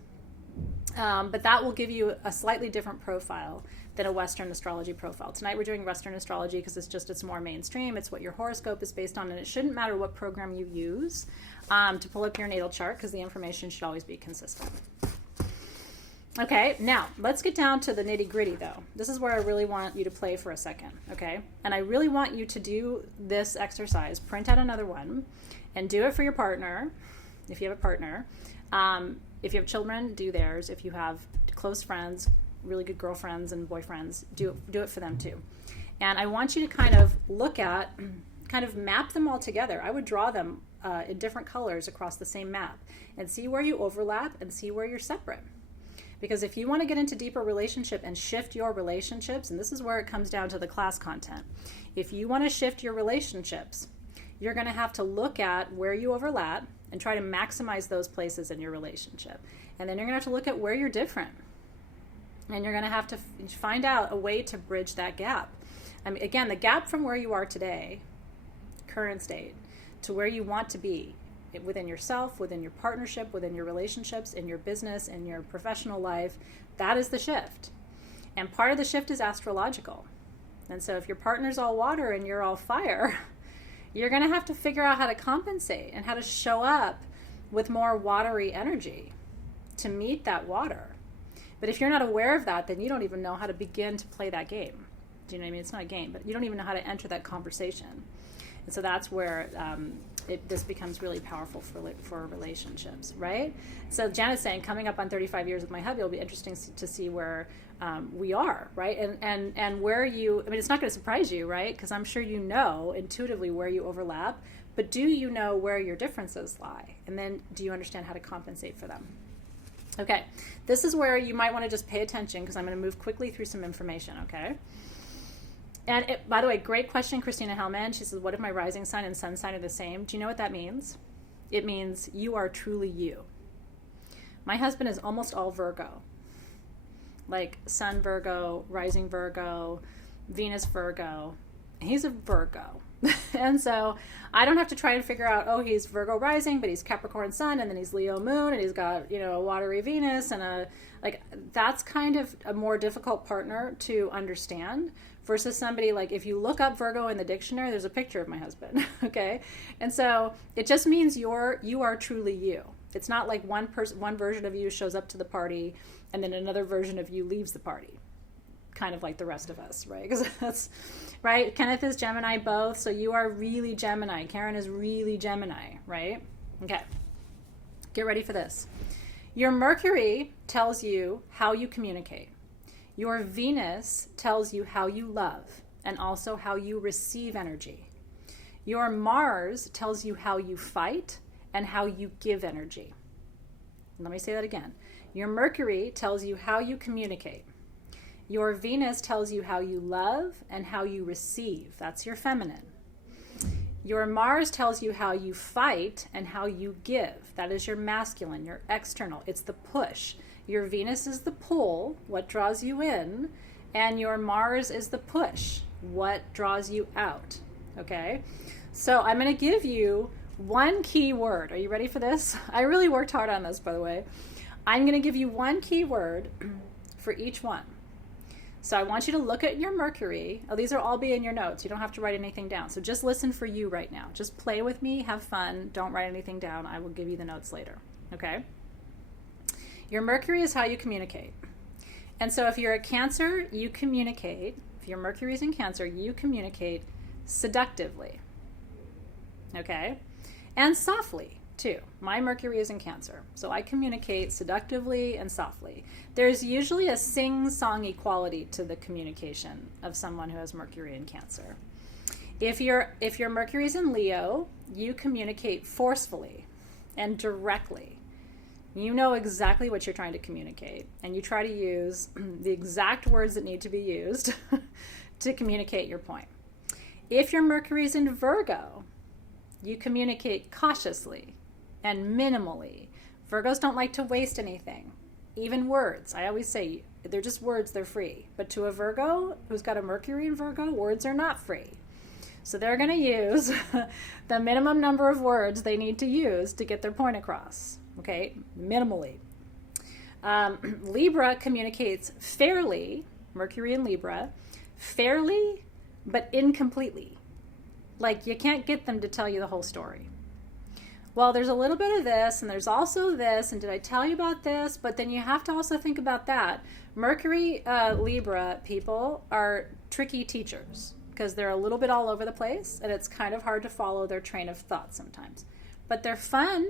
But that will give you a slightly different profile than a Western astrology profile. Tonight we're doing Western astrology because it's more mainstream. It's what your horoscope is based on, and it shouldn't matter what program you use to pull up your natal chart because the information should always be consistent. Okay, now let's get down to the nitty gritty though. This is where I really want you to play for a second, okay? And I really want you to do this exercise. Print out another one and do it for your partner, if you have a partner. If you have children, do theirs. If you have close friends, really good girlfriends and boyfriends, do it for them too. And I want you to kind of map them all together. I would draw them in different colors across the same map and see where you overlap and see where you're separate. Because if you want to get into deeper relationship and shift your relationships, and this is where it comes down to the class content, if you want to shift your relationships, you're going to have to look at where you overlap and try to maximize those places in your relationship. And then you're going to have to look at where you're different. And you're going to have to find out a way to bridge that gap. I mean, again, the gap from where you are today, current state, to where you want to be within yourself, within your partnership, within your relationships, in your business, in your professional life, that is the shift. And part of the shift is astrological. And so if your partner's all water and you're all fire, you're going to have to figure out how to compensate and how to show up with more watery energy to meet that water. But if you're not aware of that, then you don't even know how to begin to play that game. Do you know what I mean? It's not a game, but you don't even know how to enter that conversation. And so that's where this becomes really powerful for relationships, right? So Janet's saying, coming up on 35 years with my hubby, it'll be interesting to see where we are, right? And where it's not going to surprise you, right? Because I'm sure you know intuitively where you overlap, but do you know where your differences lie? And then do you understand how to compensate for them? Okay, this is where you might want to just pay attention because I'm going to move quickly through some information, okay? And by the way, great question, Christina Hellman. She says, what if my rising sign and sun sign are the same? Do you know what that means? It means you are truly you. My husband is almost all Virgo. Like sun Virgo, rising Virgo, Venus Virgo. He's a Virgo. And so I don't have to try and figure out, he's Virgo rising, but he's Capricorn sun, and then he's Leo moon, and he's got, a watery Venus, and that's kind of a more difficult partner to understand versus somebody like, if you look up Virgo in the dictionary, there's a picture of my husband, okay? And so it just means you are truly you. It's not like one version of you shows up to the party and then another version of you leaves the party, kind of like the rest of us, right? Because that's right. Kenneth is Gemini both, so you are really Gemini. Karen is really Gemini, right? Okay, get ready for this. Your Mercury tells you how you communicate. Your Venus tells you how you love and also how you receive energy. Your Mars tells you how you fight and how you give energy. Let me say that again. Your Mercury tells you how you communicate. Your Venus tells you how you love and how you receive. That's your feminine. Your Mars tells you how you fight and how you give. That is your masculine, your external. It's the push. Your Venus is the pull, what draws you in, and your Mars is the push, what draws you out. Okay? So I'm going to give you one key word. Are you ready for this? I really worked hard on this, by the way. I'm going to give you one key word for each one. So I want you to look at your Mercury. Oh, these will all be in your notes. You don't have to write anything down. So just listen for you right now. Just play with me, have fun. Don't write anything down. I will give you the notes later. Okay? Your Mercury is how you communicate. And so if you're a Cancer, you communicate. If your Mercury is in Cancer, you communicate seductively. Okay? And softly, too. My Mercury is in Cancer, so I communicate seductively and softly. There's usually a sing-songy quality to the communication of someone who has Mercury in Cancer. If your Mercury is in Leo, you communicate forcefully and directly. You know exactly what you're trying to communicate, and you try to use the exact words that need to be used to communicate your point. If your Mercury is in Virgo, you communicate cautiously and minimally. Virgos don't like to waste anything, even words. I always say they're just words, they're free. But to a Virgo who's got a Mercury in Virgo, words are not free. So they're going to use the minimum number of words they need to use to get their point across. Okay, minimally. Libra communicates fairly, Mercury in Libra, fairly, but incompletely. Like, you can't get them to tell you the whole story. Well, there's a little bit of this, and there's also this, and did I tell you about this? But then you have to also think about that. Mercury Libra people are tricky teachers because they're a little bit all over the place, and it's kind of hard to follow their train of thought sometimes. But they're fun.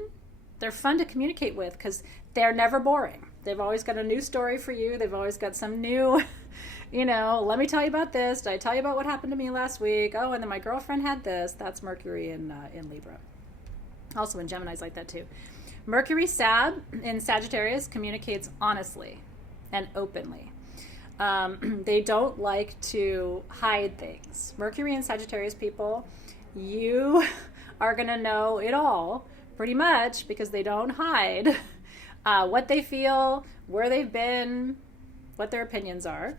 They're fun to communicate with because they're never boring. They've always got a new story for you. They've always got some new, let me tell you about this. Did I tell you about what happened to me last week? Oh, and then my girlfriend had this. That's Mercury in Libra. Also in Gemini's like that too. Mercury in Sagittarius communicates honestly and openly. They don't like to hide things. Mercury and Sagittarius people, you are going to know it all pretty much because they don't hide what they feel, where they've been, what their opinions are.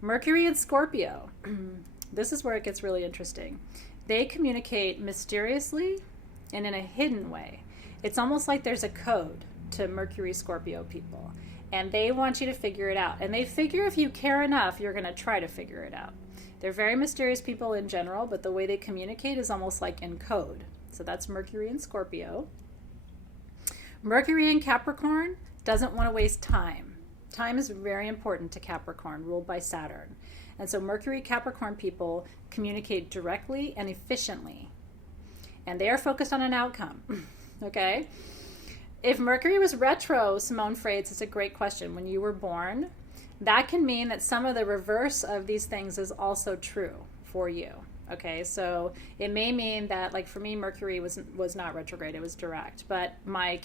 Mercury and Scorpio, this is where it gets really interesting. They communicate mysteriously and in a hidden way. It's almost like there's a code to Mercury Scorpio people, and they want you to figure it out. And they figure if you care enough, you're going to try to figure it out. They're very mysterious people in general, but the way they communicate is almost like in code. So that's Mercury and Scorpio. Mercury in Capricorn doesn't want to waste time. Time is very important to Capricorn, ruled by Saturn. And so Mercury Capricorn people communicate directly and efficiently. And they are focused on an outcome. Okay? If Mercury was retro, Simone Frates, it's a great question. When you were born, that can mean that some of the reverse of these things is also true for you. Okay, so it may mean that, like for me, Mercury was not retrograde, it was direct. But my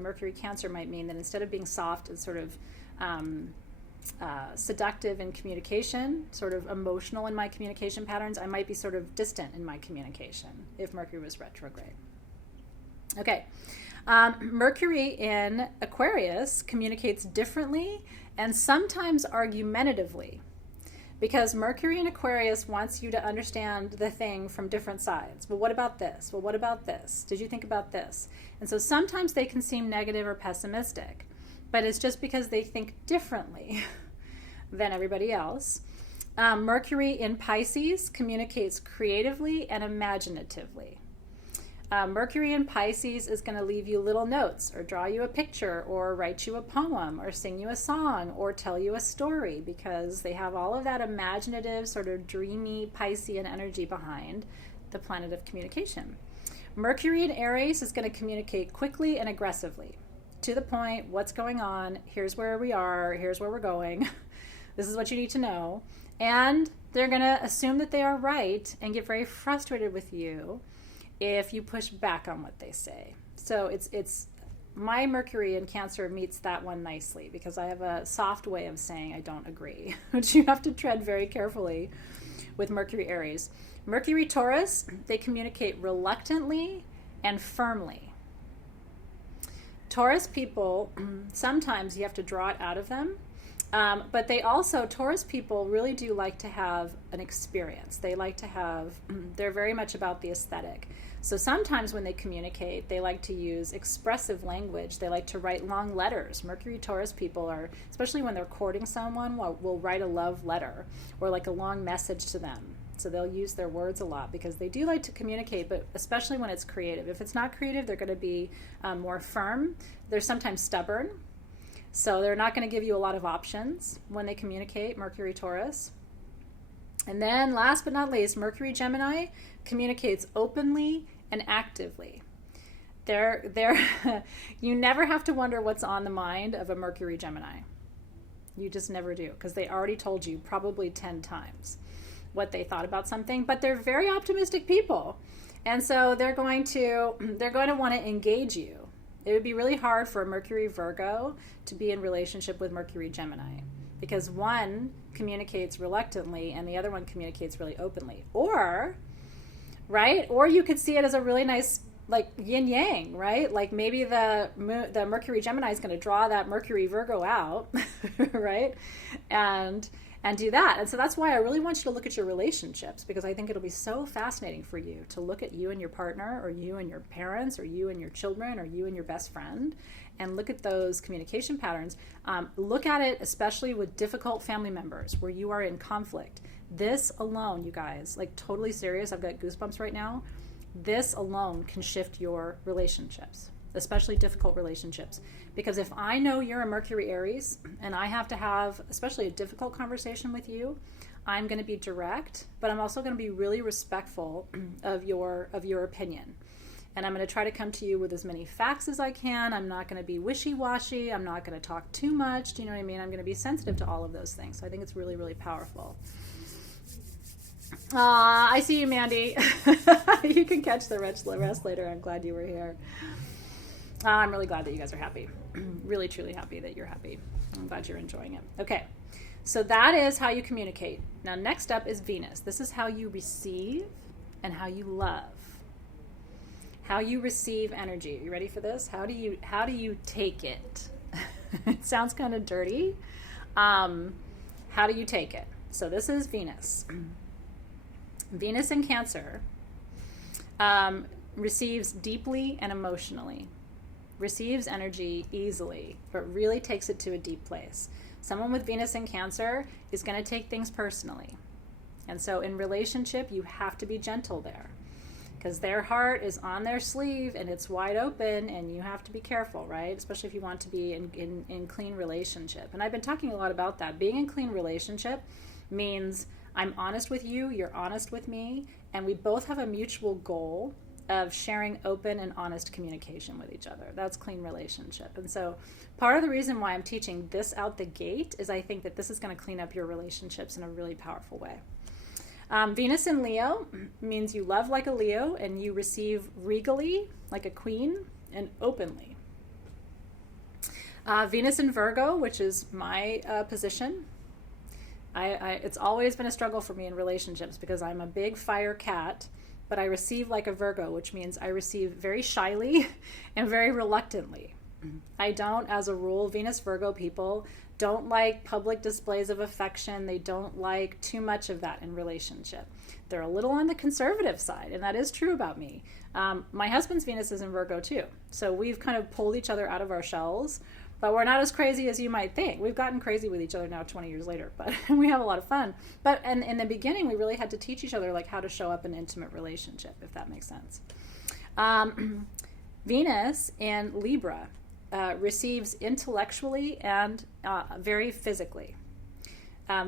Mercury Cancer might mean that instead of being soft and sort of seductive in communication, sort of emotional in my communication patterns, I might be sort of distant in my communication if Mercury was retrograde. Okay, Mercury in Aquarius communicates differently and sometimes argumentatively, because Mercury in Aquarius wants you to understand the thing from different sides. Well, what about this? Well, what about this? Did you think about this? And so sometimes they can seem negative or pessimistic, but it's just because they think differently than everybody else. Mercury in Pisces communicates creatively and imaginatively. Mercury in Pisces is going to leave you little notes or draw you a picture or write you a poem or sing you a song or tell you a story, because they have all of that imaginative, sort of dreamy Piscean energy behind the planet of communication. Mercury in Aries is going to communicate quickly and aggressively. To the point, what's going on, here's where we are, here's where we're going, this is what you need to know. And they're going to assume that they are right and get very frustrated with you if you push back on what they say. So it's my Mercury in Cancer meets that one nicely because I have a soft way of saying I don't agree, which you have to tread very carefully with Mercury Aries. Mercury Taurus, they communicate reluctantly and firmly. Taurus people, sometimes you have to draw it out of them. But they also, Taurus people really do like to have an experience. They like to have, they're very much about the aesthetic. So sometimes when they communicate, they like to use expressive language. They like to write long letters. Mercury Taurus people are, especially when they're courting someone, will write a love letter or like a long message to them. So they'll use their words a lot because they do like to communicate, but especially when it's creative. If it's not creative, they're going to be more firm. They're sometimes stubborn. So they're not going to give you a lot of options when they communicate, Mercury Taurus. And then last but not least, Mercury Gemini communicates openly and actively. You never have to wonder what's on the mind of a Mercury Gemini. You just never do, because they already told you probably 10 times what they thought about something, but they're very optimistic people. And so they're going to want to engage you. It would be really hard for a Mercury Virgo to be in relationship with Mercury Gemini because one communicates reluctantly and the other one communicates really openly. Or you could see it as a really nice like yin yang, right? Like maybe the Mercury Gemini is going to draw that Mercury Virgo out, right? And do that. And so that's why I really want you to look at your relationships, because I think it'll be so fascinating for you to look at you and your partner, or you and your parents, or you and your children, or you and your best friend, and look at those communication patterns. Look at it especially with difficult family members where you are in conflict. This alone, you guys, like totally serious, I've got goosebumps right now. This alone can shift your relationships, especially difficult relationships. Because if I know you're a Mercury Aries and I have to have especially a difficult conversation with you, I'm going to be direct, but I'm also going to be really respectful of your opinion. And I'm going to try to come to you with as many facts as I can. I'm not going to be wishy-washy. I'm not going to talk too much. Do you know what I mean? I'm going to be sensitive to all of those things. So I think it's really, really powerful. I see you, Mandy. You can catch the rest later. I'm glad you were here. I'm really glad that you guys are happy. Really, truly happy that you're happy. I'm glad you're enjoying it. Okay, so that is how you communicate. Now, next up is Venus. This is how you receive and how you love. How you receive energy. Are you ready for this? How do you take it? It sounds kind of dirty. How do you take it? So this is Venus. Venus in Cancer receives deeply and emotionally. Receives energy easily, but really takes it to a deep place. Someone with Venus in Cancer is going to take things personally. And so in relationship, you have to be gentle there, because their heart is on their sleeve and it's wide open, and you have to be careful, right? Especially if you want to be in clean relationship. And I've been talking a lot about that. Being in clean relationship means I'm honest with you, you're honest with me, and we both have a mutual goal of sharing open and honest communication with each other. That's clean relationship. And so part of the reason why I'm teaching this out the gate is I think that this is going to clean up your relationships in a really powerful way. Venus in Leo means you love like a Leo and you receive regally like a queen and openly. Venus in Virgo, which is my position. It's always been a struggle for me in relationships because I'm a big fire cat, but I receive like a Virgo, which means I receive very shyly and very reluctantly. I don't, as a rule, Venus Virgo people don't like public displays of affection. They don't like too much of that in relationship. They're a little on the conservative side, and that is true about me. My husband's Venus is in Virgo too, so we've kind of pulled each other out of our shells, but we're not as crazy as you might think. We've gotten crazy with each other now 20 years later, but we have a lot of fun. But and in the beginning, we really had to teach each other like how to show up in an intimate relationship, if that makes sense. Venus in Libra receives intellectually and very physically.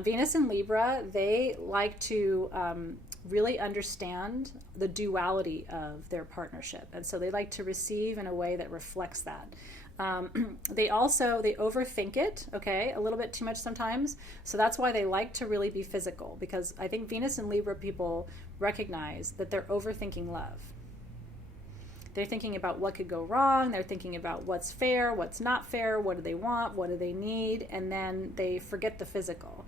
Venus in Libra, they like to really understand the duality of their partnership. And so they like to receive in a way that reflects that. They overthink it, okay, a little bit too much sometimes. So that's why they like to really be physical, because I think Venus and Libra people recognize that they're overthinking love. They're thinking about what could go wrong. They're thinking about what's fair, what's not fair, what do they want, what do they need, and then they forget the physical,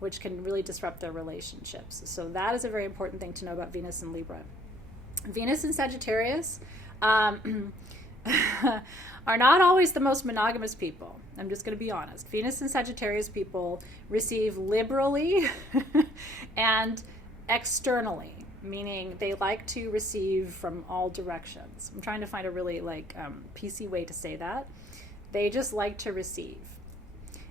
which can really disrupt their relationships. So that is a very important thing to know about Venus and Libra. Venus and Sagittarius are not always the most monogamous people. I'm just going to be honest. Venus and Sagittarius people receive liberally and externally, meaning they like to receive from all directions. I'm trying to find a really PC way to say that. They just like to receive.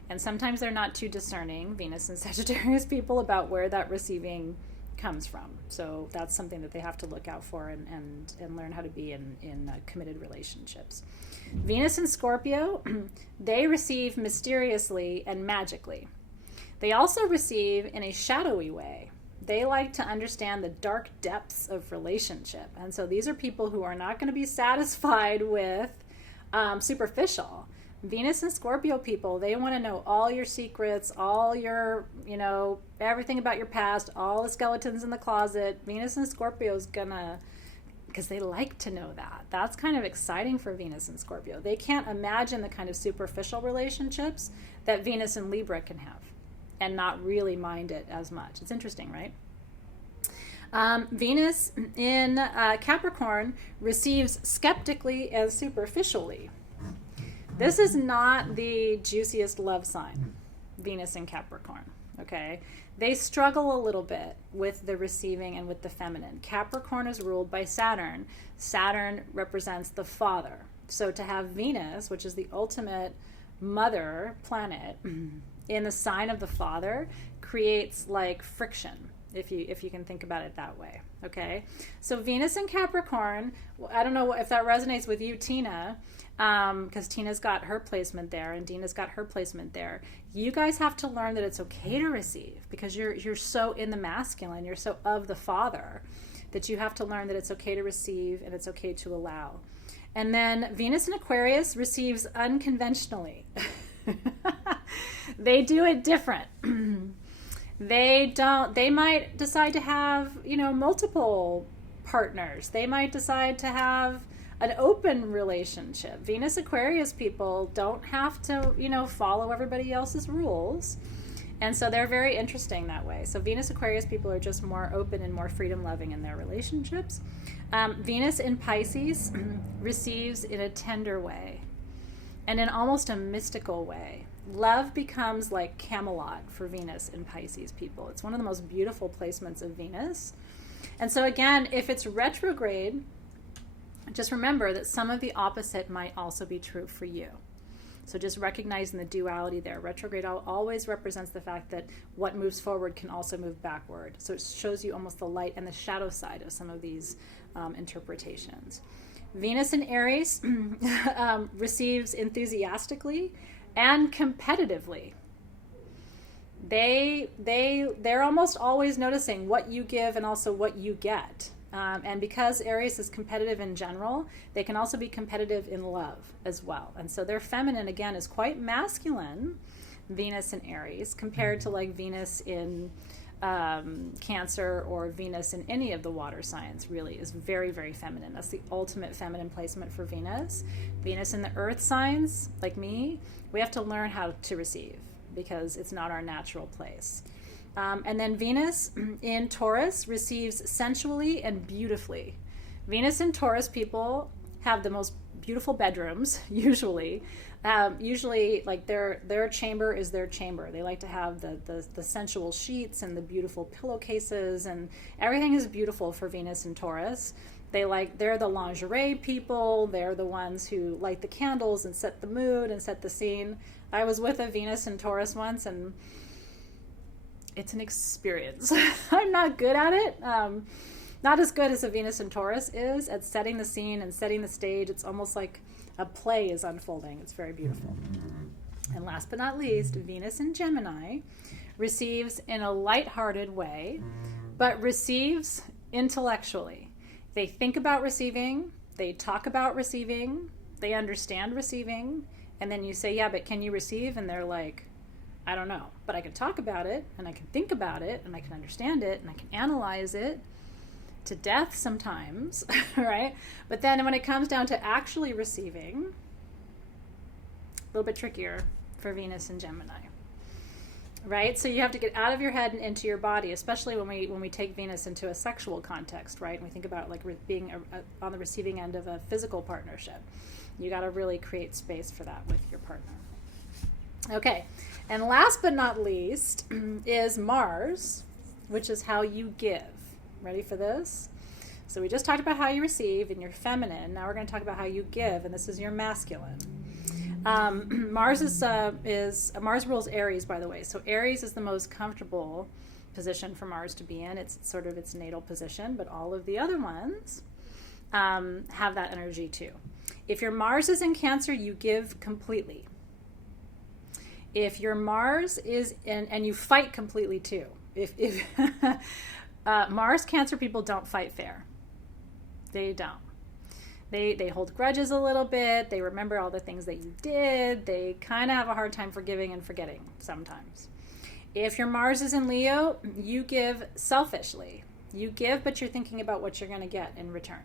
And sometimes they're not too discerning, Venus and Sagittarius people, about where that receiving comes from. So that's something that they have to look out for and learn how to be in committed relationships. Venus and Scorpio, they receive mysteriously and magically. They also receive in a shadowy way. They like to understand the dark depths of relationship. And so these are people who are not going to be satisfied with superficial. Venus and Scorpio people, they want to know all your secrets, all your, everything about your past, all the skeletons in the closet. Venus and Scorpio's gonna, because they like to know that. That's kind of exciting for Venus and Scorpio. They can't imagine the kind of superficial relationships that Venus and Libra can have and not really mind it as much. It's interesting, right? Venus in Capricorn receives skeptically and superficially. This is not the juiciest love sign, Venus in Capricorn, okay? They struggle a little bit with the receiving and with the feminine. Capricorn is ruled by Saturn. Saturn represents the father. So to have Venus, which is the ultimate mother planet, in the sign of the father creates like friction, if you can think about it that way, okay? So Venus in Capricorn, I don't know if that resonates with you, Tina, because Tina's got her placement there and Dina's got her placement there. You guys have to learn that it's okay to receive, because you're so in the masculine, you're so of the father, that you have to learn that it's okay to receive and it's okay to allow. And then Venus in Aquarius receives unconventionally. They do it different. They might decide to have, multiple partners. They might decide to have an open relationship. Venus Aquarius people don't have to, follow everybody else's rules. And so they're very interesting that way. So Venus Aquarius people are just more open and more freedom loving in their relationships. Venus in Pisces receives in a tender way and in almost a mystical way. Love becomes like Camelot for Venus in Pisces people. It's one of the most beautiful placements of Venus. And so again, if it's retrograde, just remember that some of the opposite might also be true for you. So just recognizing the duality there. Retrograde always represents the fact that what moves forward can also move backward. So it shows you almost the light and the shadow side of some of these interpretations. Venus in Aries receives enthusiastically and competitively. They're almost always noticing what you give and also what you get. And because Aries is competitive in general, they can also be competitive in love as well. And so their feminine, again, is quite masculine, Venus in Aries, compared to like Venus in Cancer or Venus in any of the water signs, really is very, very feminine. That's the ultimate feminine placement for Venus. Venus in the earth signs, like me, we have to learn how to receive because it's not our natural place. And then Venus in Taurus receives sensually and beautifully. Venus in Taurus people have the most beautiful bedrooms, usually. Usually, like their chamber is their chamber. They like to have the sensual sheets and the beautiful pillowcases, and everything is beautiful for Venus in Taurus. They're the lingerie people. They're the ones who light the candles and set the mood and set the scene. I was with a Venus in Taurus once, and it's an experience. I'm not good at it. Not as good as a Venus in Taurus is at setting the scene and setting the stage. It's almost like a play is unfolding. It's very beautiful. And last but not least, Venus in Gemini receives in a lighthearted way, but receives intellectually. They think about receiving, they talk about receiving, they understand receiving, and then you say, yeah, but can you receive? And they're like, I don't know, but I can talk about it, and I can think about it, and I can understand it, and I can analyze it. to death sometimes, right? But then when it comes down to actually receiving, a little bit trickier for Venus and Gemini, right? So you have to get out of your head and into your body, especially when we take Venus into a sexual context, right? And we think about like being on the receiving end of a physical partnership. You got to really create space for that with your partner. Okay, and last but not least is Mars, which is how you give. Ready for this? So we just talked about how you receive and you're feminine. Now we're going to talk about how you give, and this is your masculine. Mars rules Aries, by the way. So Aries is the most comfortable position for Mars to be in. It's sort of its natal position, but all of the other ones have that energy too. If your Mars is in Cancer, you give completely. If your Mars is in, and you fight completely too. If Mars Cancer people don't fight fair. They don't. They hold grudges a little bit. They remember all the things that you did. They kind of have a hard time forgiving and forgetting sometimes. If your Mars is in Leo, you give selfishly. You give, but you're thinking about what you're going to get in return.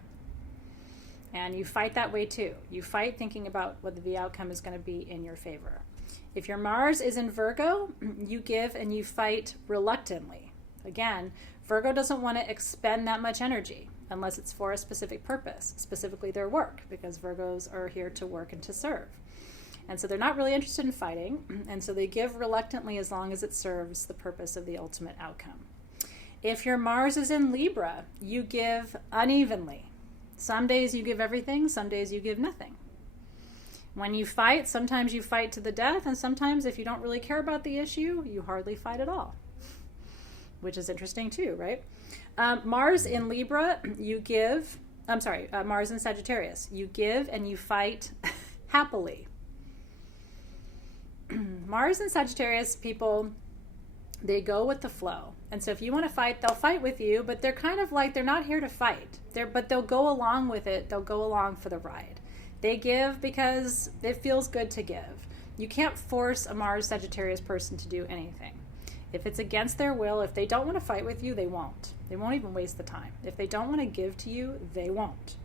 And you fight that way too. You fight thinking about what the outcome is going to be in your favor. If your Mars is in Virgo, you give and you fight reluctantly. Again, Virgo doesn't want to expend that much energy unless it's for a specific purpose, specifically their work, because Virgos are here to work and to serve. And so they're not really interested in fighting, and so they give reluctantly as long as it serves the purpose of the ultimate outcome. If your Mars is in Libra, you give unevenly. Some days you give everything, some days you give nothing. When you fight, sometimes you fight to the death, and sometimes if you don't really care about the issue, you hardly fight at all, which is interesting too, right? Mars in Libra, you give, Mars in Sagittarius, you give and you fight happily. Mars and Sagittarius people, they go with the flow. And so if you want to fight, they'll fight with you, but they're kind of like, they're not here to fight. But they'll go along with it. They'll go along for the ride. They give because it feels good to give. You can't force a Mars Sagittarius person to do anything. If it's against their will, if they don't want to fight with you, they won't. They won't even waste the time. If they don't want to give to you, they won't.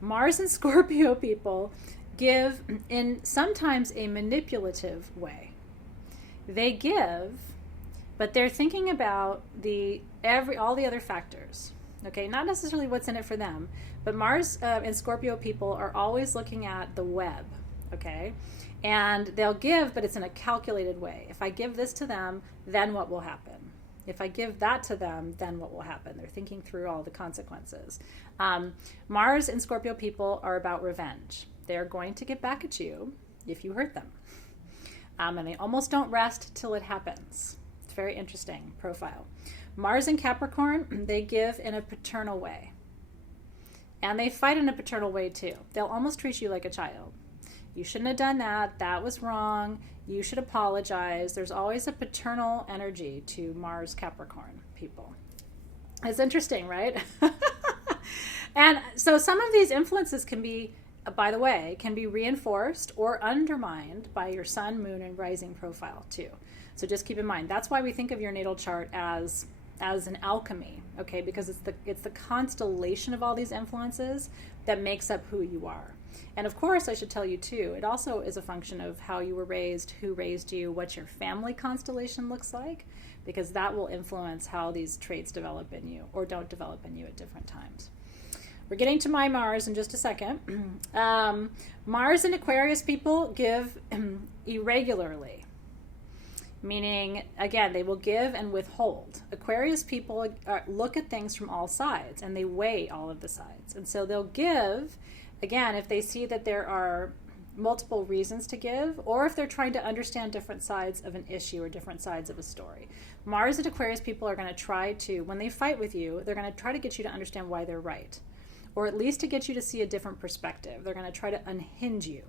Mars and Scorpio people give in sometimes a manipulative way. They give, but they're thinking about all the other factors. Okay, not necessarily what's in it for them, but Mars and Scorpio people are always looking at the web. Okay, and they'll give, but it's in a calculated way. If I give this to them, then what will happen? If I give that to them, then what will happen? They're thinking through all the consequences. Mars and Scorpio people are about revenge. They're going to get back at you if you hurt them. And they almost don't rest till it happens. It's a very interesting profile. Mars and Capricorn, they give in a paternal way. And they fight in a paternal way too. They'll almost treat you like a child. You shouldn't have done that. That was wrong. You should apologize. There's always a paternal energy to Mars Capricorn people. It's interesting, right? And so some of these influences can be, by the way, can be reinforced or undermined by your sun, moon, and rising profile too. So just keep in mind, that's why we think of your natal chart as an alchemy, okay? Because it's the constellation of all these influences that makes up who you are. And of course, I should tell you too, it also is a function of how you were raised, who raised you, what your family constellation looks like, because that will influence how these traits develop in you or don't develop in you at different times. We're getting to my Mars in just a second. Mars and Aquarius people give irregularly, meaning, again, they will give and withhold. Aquarius people look at things from all sides, and they weigh all of the sides. And so they'll give, again, if they see that there are multiple reasons to give, or if they're trying to understand different sides of an issue or different sides of a story. Mars and Aquarius people are going to try to, when they fight with you, they're going to try to get you to understand why they're right, or at least to get you to see a different perspective. They're going to try to unhinge you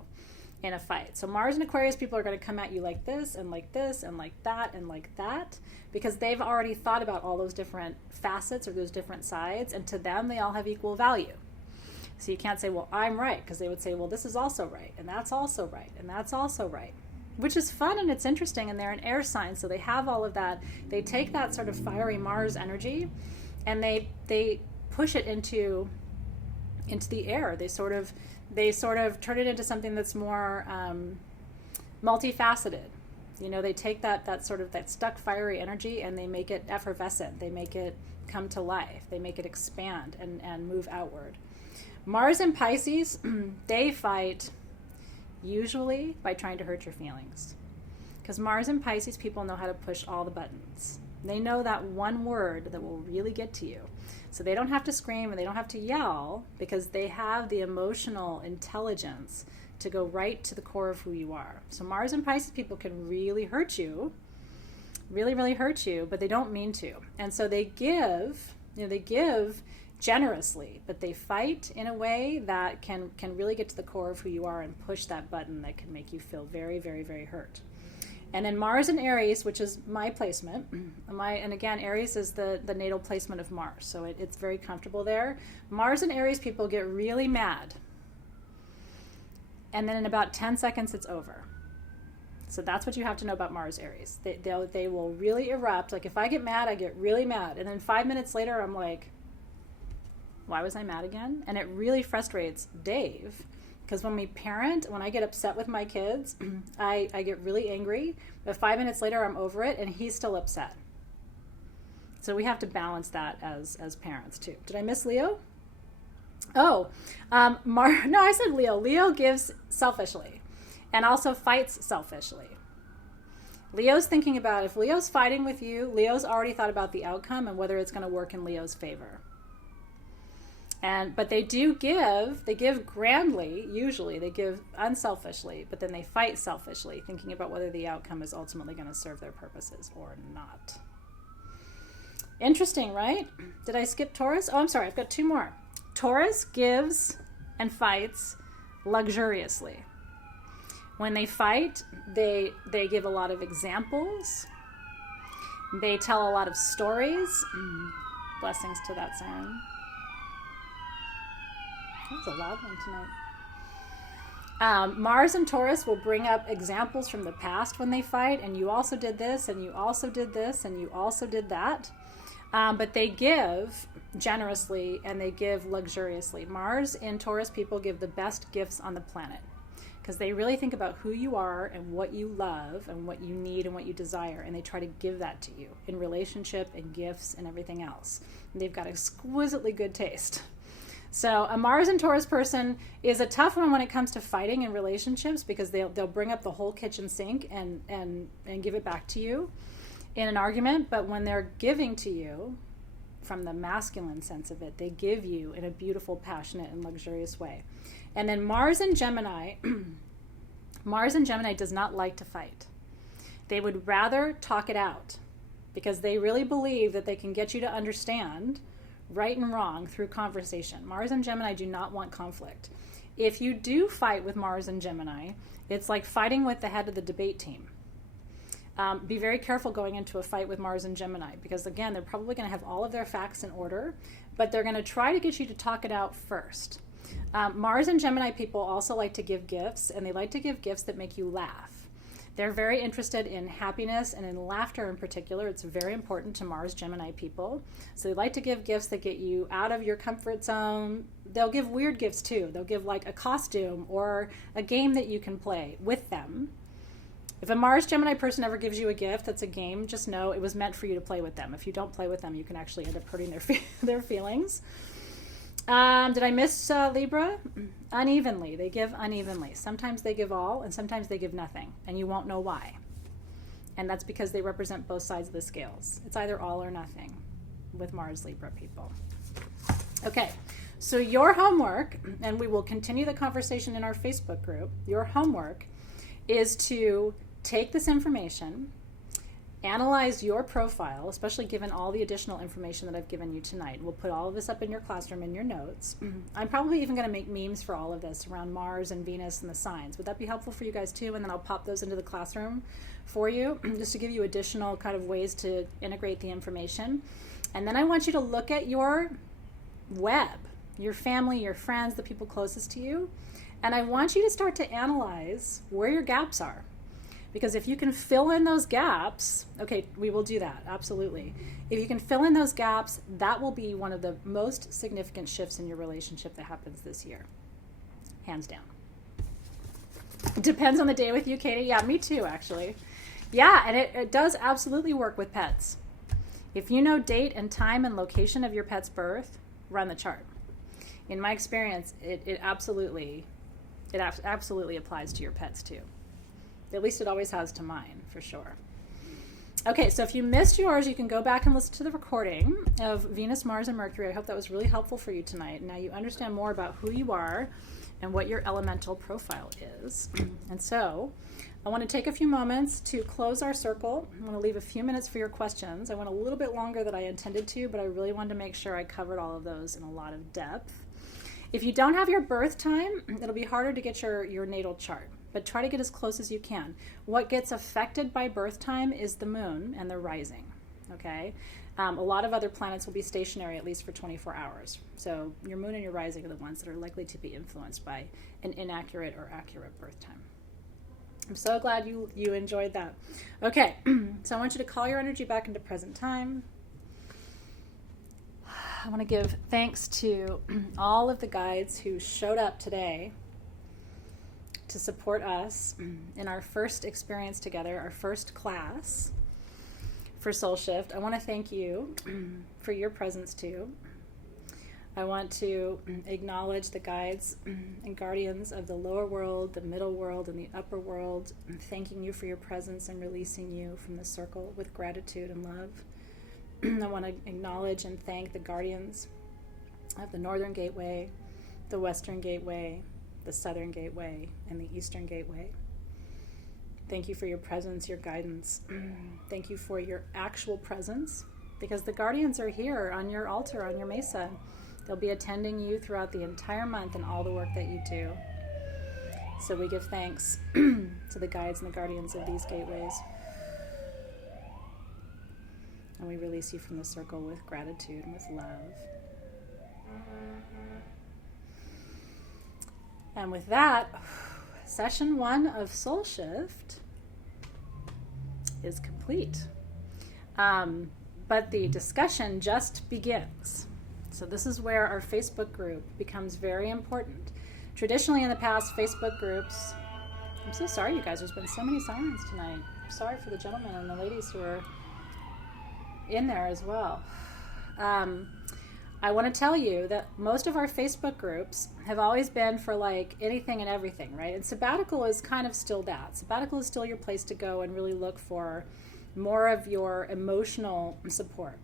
in a fight. So Mars and Aquarius people are going to come at you like this and like this and like that and like that, because they've already thought about all those different facets or those different sides, and to them they all have equal value. So you can't say, well, I'm right, because they would say, well, this is also right, and that's also right, and that's also right, which is fun and it's interesting, and they're an air sign, so they have all of that. They take that sort of fiery Mars energy, and they push it into the air. They sort of turn it into something that's more multifaceted. They take that sort of that stuck fiery energy and they make it effervescent. They make it come to life. They make it expand and move outward. Mars in Pisces, they fight usually by trying to hurt your feelings. Because Mars in Pisces people know how to push all the buttons. They know that one word that will really get to you. So they don't have to scream and they don't have to yell because they have the emotional intelligence to go right to the core of who you are. So Mars and Pisces people can really hurt you, really, really hurt you, but they don't mean to. And so they give generously, but they fight in a way that can really get to the core of who you are and push that button that can make you feel very, very, very hurt. And then Mars in Aries, which is my placement, and again, Aries is the natal placement of Mars, so it's very comfortable there. Mars and Aries people get really mad. And then in about 10 seconds, it's over. So that's what you have to know about Mars Aries. They will really erupt. Like if I get mad, I get really mad. And then 5 minutes later, I'm like, why was I mad again? And it really frustrates Dave. Because when I get upset with my kids, I get really angry. But 5 minutes later, I'm over it, and he's still upset. So we have to balance that as parents, too. Did I miss Leo? Oh, no, I said Leo. Leo gives selfishly and also fights selfishly. Leo's thinking about, if Leo's fighting with you, Leo's already thought about the outcome and whether it's going to work in Leo's favor. But they give grandly, usually, they give unselfishly, but then they fight selfishly, thinking about whether the outcome is ultimately going to serve their purposes or not. Interesting, right? Did I skip Taurus? Oh, I'm sorry, I've got two more. Taurus gives and fights luxuriously. When they fight, they give a lot of examples. They tell a lot of stories. Blessings to that sign. That's a loud one tonight. Mars and Taurus will bring up examples from the past when they fight, and you also did this, and you also did this, and you also did that. But they give generously and they give luxuriously. Mars in Taurus people give the best gifts on the planet because they really think about who you are and what you love and what you need and what you desire, and they try to give that to you in relationship and gifts and everything else. And they've got exquisitely good taste. So a Mars and Taurus person is a tough one when it comes to fighting in relationships because they'll bring up the whole kitchen sink and give it back to you in an argument. But when they're giving to you, from the masculine sense of it, they give you in a beautiful, passionate, and luxurious way. And then Mars and Gemini, Mars and Gemini does not like to fight. They would rather talk it out because they really believe that they can get you to understand right and wrong through conversation. Mars and Gemini do not want conflict. If you do fight with Mars and Gemini, it's like fighting with the head of the debate team. Be very careful going into a fight with Mars and Gemini because, again, they're probably going to have all of their facts in order, but they're going to try to get you to talk it out first. Mars and Gemini people also like to give gifts, and they like to give gifts that make you laugh. They're very interested in happiness and in laughter in particular. It's very important to Mars Gemini people. So they like to give gifts that get you out of your comfort zone. They'll give weird gifts too. They'll give like a costume or a game that you can play with them. If a Mars Gemini person ever gives you a gift that's a game, just know it was meant for you to play with them. If you don't play with them, you can actually end up hurting their feelings. Did I miss Libra? Unevenly. They give unevenly. Sometimes they give all, and sometimes they give nothing, and you won't know why. And that's because they represent both sides of the scales. It's either all or nothing with Mars Libra people. Okay, so your homework, and we will continue the conversation in our Facebook group, your homework is to take this information, analyze your profile, especially given all the additional information that I've given you tonight. We'll put all of this up in your classroom in your notes. I'm probably even going to make memes for all of this around Mars and Venus and the signs. Would that be helpful for you guys too? And then I'll pop those into the classroom for you just to give you additional kind of ways to integrate the information. And then I want you to look at your web, your family, your friends, the people closest to you. And I want you to start to analyze where your gaps are. Because if you can fill in those gaps, okay, we will do that, absolutely. If you can fill in those gaps, that will be one of the most significant shifts in your relationship that happens this year. Hands down. It depends on the day with you, Katie. Yeah, me too, actually. Yeah, and it does absolutely work with pets. If you know date and time and location of your pet's birth, run the chart. In my experience, it absolutely applies to your pets too. At least it always has to mine, for sure. Okay, so if you missed yours, you can go back and listen to the recording of Venus, Mars, and Mercury. I hope that was really helpful for you tonight. Now you understand more about who you are and what your elemental profile is. And so I want to take a few moments to close our circle. I want to leave a few minutes for your questions. I went a little bit longer than I intended to, but I really wanted to make sure I covered all of those in a lot of depth. If you don't have your birth time, it'll be harder to get your natal chart, but try to get as close as you can. What gets affected by birth time is the moon and the rising, okay? A lot of other planets will be stationary at least for 24 hours. So your moon and your rising are the ones that are likely to be influenced by an inaccurate or accurate birth time. I'm so glad you enjoyed that. Okay, so I want you to call your energy back into present time. I want to give thanks to all of the guides who showed up today to support us in our first experience together, our first class for Soul Shift. I want to thank you for your presence too. I want to acknowledge the guides and guardians of the lower world, the middle world, and the upper world, thanking you for your presence and releasing you from the circle with gratitude and love. I want to acknowledge and thank the guardians of the Northern Gateway, the Western Gateway, the Southern Gateway, and the Eastern Gateway. Thank you for your presence, your guidance. Thank you for your actual presence, because the guardians are here on your altar, on your mesa. They'll be attending you throughout the entire month and all the work that you do. So we give thanks to the guides and the guardians of these gateways. And we release you from the circle with gratitude and with love. And with that, session 1 of Soul Shift is complete. But the discussion just begins. So this is where our Facebook group becomes very important. Traditionally in the past, Facebook groups... I'm so sorry, you guys. There's been so many sirens tonight. I'm sorry for the gentlemen and the ladies who are in there as well. I want to tell you that most of our Facebook groups have always been for like anything and everything, right? And Sabbatical is kind of still that. Sabbatical is still your place to go and really look for more of your emotional support.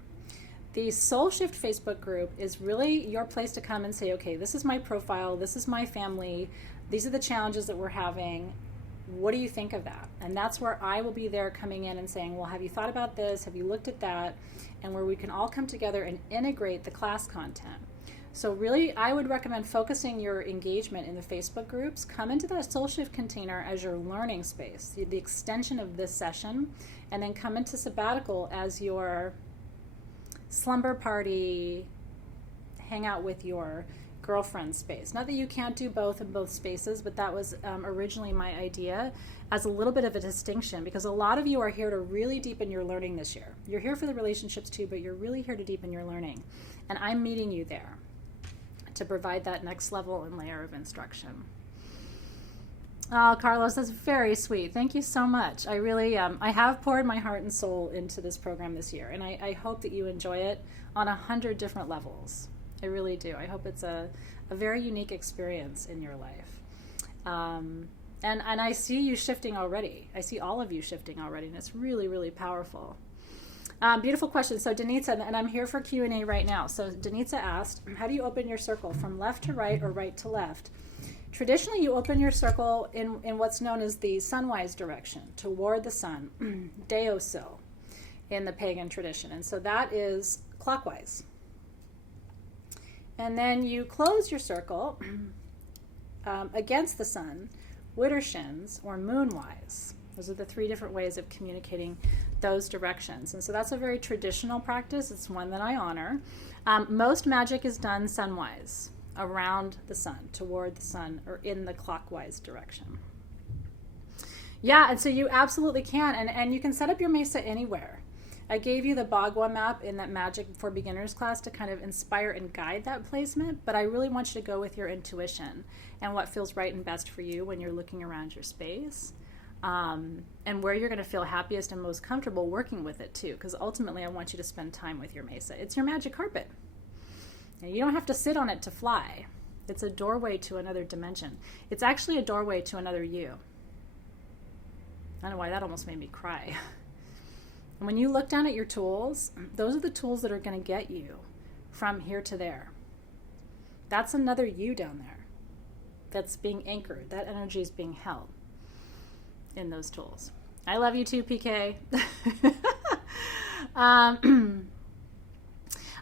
The Soul Shift Facebook group is really your place to come and say, okay, this is my profile, this is my family, these are the challenges that we're having. What do you think of that? And that's where I will be there coming in and saying, well, have you thought about this? Have you looked at that? And where we can all come together and integrate the class content. So really, I would recommend focusing your engagement in the Facebook groups. Come into that Soul Shift container as your learning space, the extension of this session, and then come into Sabbatical as your slumber party, hang out with your girlfriend space. Not that you can't do both in both spaces, but that was originally my idea as a little bit of a distinction, because a lot of you are here to really deepen your learning this year. You're here for the relationships too, but you're really here to deepen your learning. And I'm meeting you there to provide that next level and layer of instruction. Oh, Carlos, that's very sweet. Thank you so much. I really, I have poured my heart and soul into this program this year, and I hope that you enjoy it on 100 different levels. I really do. I hope it's a very unique experience in your life. And I see you shifting already. I see all of you shifting already, and it's really, really powerful. Beautiful question. So Denitza, and I'm here for Q&A right now. So Denitza asked, how do you open your circle, from left to right or right to left? Traditionally, you open your circle in what's known as the sunwise direction, toward the sun, Deosil, in the pagan tradition. And so that is clockwise. And then you close your circle against the sun, Widdershins, or moonwise. Those are the 3 different ways of communicating those directions. And so that's a very traditional practice. It's one that I honor. Most magic is done sunwise, around the sun, toward the sun, or in the clockwise direction. Yeah, and so you absolutely can, and you can set up your mesa anywhere. I gave you the Bagua map in that Magic for Beginners class to kind of inspire and guide that placement, but I really want you to go with your intuition and what feels right and best for you when you're looking around your space, and where you're going to feel happiest and most comfortable working with it too, because ultimately I want you to spend time with your mesa. It's your magic carpet, and you don't have to sit on it to fly. It's a doorway to another dimension. It's actually a doorway to another you. I don't know why that almost made me cry. And when you look down at your tools, those are the tools that are going to get you from here to there. That's another you down there that's being anchored. That energy is being held in those tools. I love you too, PK.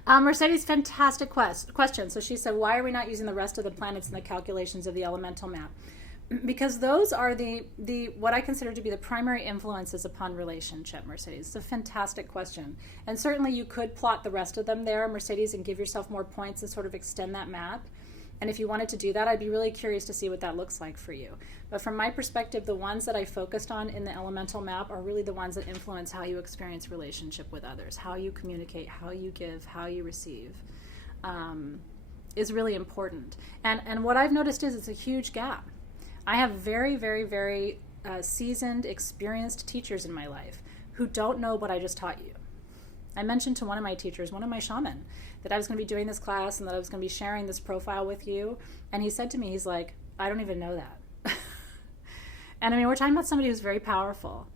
Mercedes, fantastic question. So she said, why are we not using the rest of the planets in the calculations of the elemental map? Because those are the what I consider to be the primary influences upon relationship, Mercedes. It's a fantastic question. And certainly you could plot the rest of them there, Mercedes, and give yourself more points and sort of extend that map. And if you wanted to do that, I'd be really curious to see what that looks like for you. But from my perspective, the ones that I focused on in the elemental map are really the ones that influence how you experience relationship with others, how you communicate, how you give, how you receive, is really important. And what I've noticed is it's a huge gap. I have very, very, very seasoned, experienced teachers in my life who don't know what I just taught you. I mentioned to one of my teachers, one of my shaman, that I was going to be doing this class and that I was going to be sharing this profile with you. And he said to me, he's like, I don't even know that. And I mean, we're talking about somebody who's very powerful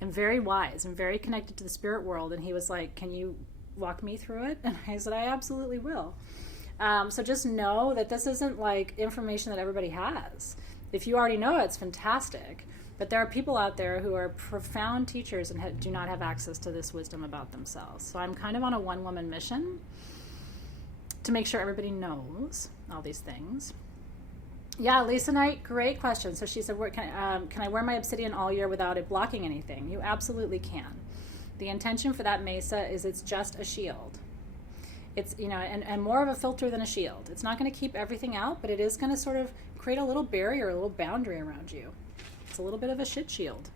and very wise and very connected to the spirit world. And he was like, can you walk me through it? And I said, I absolutely will. So just know that this isn't like information that everybody has. If you already know it, it's fantastic. But there are people out there who are profound teachers and do not have access to this wisdom about themselves. So I'm kind of on a one-woman mission to make sure everybody knows all these things. Yeah, Lisa Knight, great question. So she said, can I wear my obsidian all year without it blocking anything? You absolutely can. The intention for that mesa is it's just a shield. It's, and more of a filter than a shield. It's not going to keep everything out, but it is going to sort of create a little barrier, a little boundary around you. It's a little bit of a shit shield.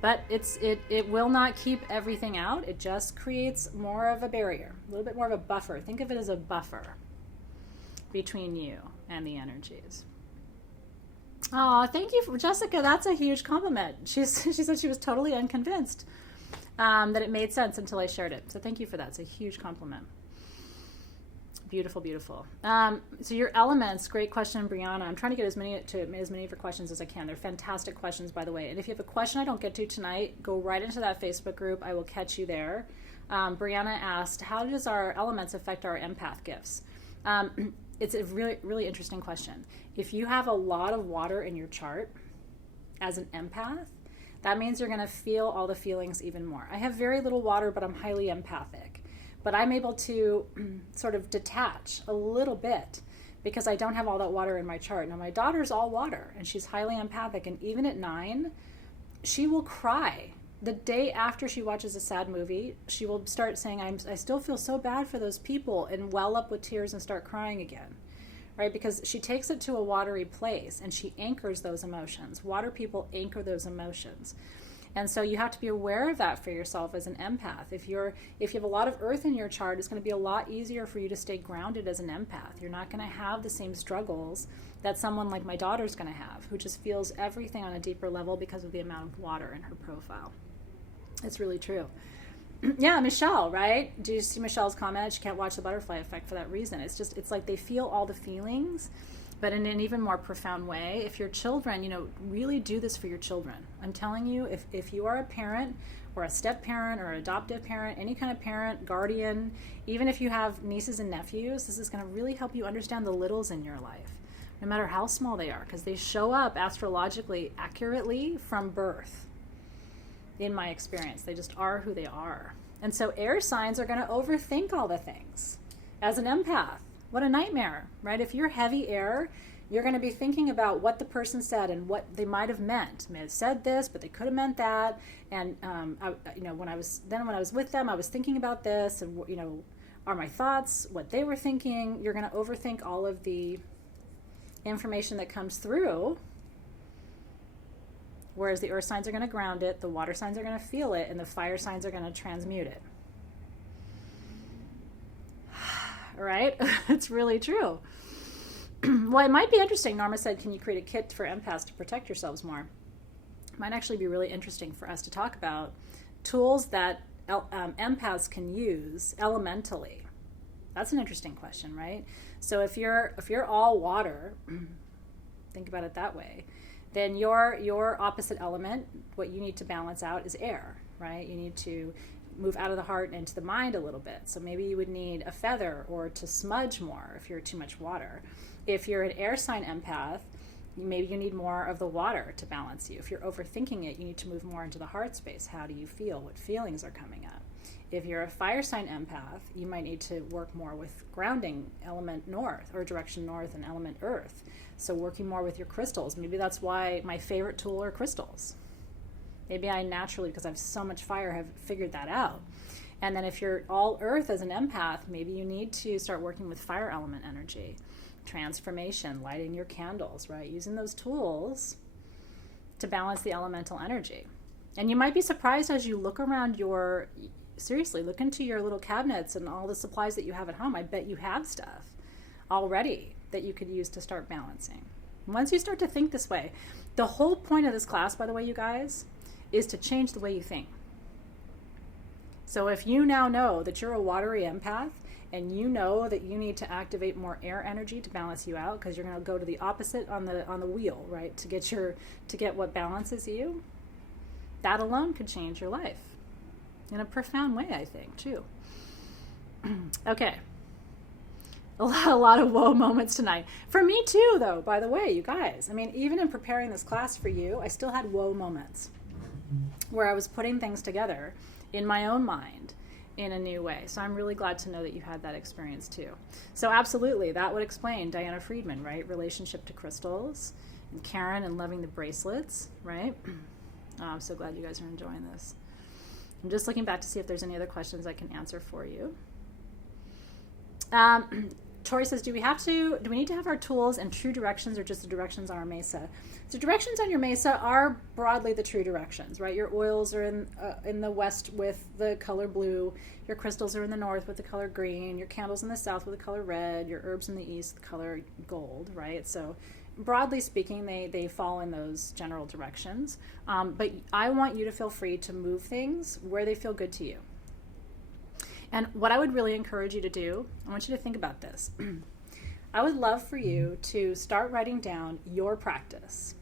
But it will not keep everything out. It just creates more of a barrier, a little bit more of a buffer. Think of it as a buffer between you and the energies. Oh, thank you, Jessica. That's a huge compliment. She said she was totally unconvinced that it made sense until I shared it. So thank you for that. It's a huge compliment. Beautiful, beautiful. So your elements, great question, Brianna. I'm trying to get as many of your questions as I can. They're fantastic questions, by the way. And if you have a question I don't get to tonight, go right into that Facebook group. I will catch you there. Brianna asked, how does our elements affect our empath gifts? It's a really, really interesting question. If you have a lot of water in your chart as an empath, that means you're going to feel all the feelings even more. I have very little water, but I'm highly empathic. But I'm able to sort of detach a little bit because I don't have all that water in my chart. Now, my daughter's all water, and she's highly empathic. And even at 9, she will cry. The day after she watches a sad movie, she will start saying, I still feel so bad for those people, and well up with tears and start crying again, right? Because she takes it to a watery place, and she anchors those emotions. Water people anchor those emotions. And so you have to be aware of that for yourself as an empath. If you have a lot of earth in your chart, it's going to be a lot easier for you to stay grounded as an empath. You're not going to have the same struggles that someone like my daughter's going to have, who just feels everything on a deeper level because of the amount of water in her profile. It's really true. Yeah, Michelle, right? Do you see Michelle's comment? She can't watch The Butterfly Effect for that reason. It's like they feel all the feelings, but in an even more profound way. If your children, really do this for your children. I'm telling you, if you are a parent or a step parent or adoptive parent, any kind of parent, guardian, even if you have nieces and nephews, this is going to really help you understand the littles in your life, no matter how small they are, because they show up astrologically accurately from birth. In my experience, they just are who they are. And so air signs are going to overthink all the things. As an empath, what a nightmare, right? If you're heavy air, you're going to be thinking about what the person said and what they might have meant. They may have said this, but they could have meant that. And when I was with them, I was thinking about this, and are my thoughts what they were thinking? You're going to overthink all of the information that comes through Whereas the earth signs are going to ground it, the water signs are going to feel it, and the fire signs are going to transmute it. All right? It's really true. Well, it might be interesting. Norma said, can you create a kit for empaths to protect yourselves more? It might actually be really interesting for us to talk about tools that empaths can use elementally. That's an interesting question, right? So if you're all water, think about it that way, then your opposite element, what you need to balance out is air, right? You need to move out of the heart and into the mind a little bit. So maybe you would need a feather or to smudge more if you're too much water. If you're an air sign empath, maybe you need more of the water to balance you. If you're overthinking it, you need to move more into the heart space. How do you feel? What feelings are coming up? If you're a fire sign empath, you might need to work more with grounding, element north, or direction north, and element earth. So working more with your crystals. Maybe that's why my favorite tool are crystals. Maybe I naturally, because I have so much fire, have figured that out. And then if you're all earth as an empath, maybe you need to start working with fire element energy, transformation, lighting your candles, right? Using those tools to balance the elemental energy. And you might be surprised as you look around seriously, look into your little cabinets and all the supplies that you have at home. I bet you have stuff already that you could use to start balancing. Once you start to think this way, the whole point of this class, by the way, you guys, is to change the way you think. So if you now know that you're a watery empath and you know that you need to activate more air energy to balance you out, because you're going to go to the opposite on the wheel, right, to get what balances you, that alone could change your life in a profound way, I think, too. Okay. A lot of whoa moments tonight. For me too, though, by the way, you guys. I mean, even in preparing this class for you, I still had whoa moments where I was putting things together in my own mind in a new way. So I'm really glad to know that you had that experience too. So absolutely, that would explain Diana Friedman, right? Relationship to crystals, and Karen and loving the bracelets, right? Oh, I'm so glad you guys are enjoying this. I'm just looking back to see if there's any other questions I can answer for you. Tori says, do we need to have our tools in true directions or just the directions on our mesa? So directions on your mesa are broadly the true directions, right? Your oils are in the west with the color blue. Your crystals are in the north with the color green. Your candles in the south with the color red. Your herbs in the east, the color gold, right? So broadly speaking, they fall in those general directions. But I want you to feel free to move things where they feel good to you. And what I would really encourage you to do, I want you to think about this. I would love for you to start writing down your practice.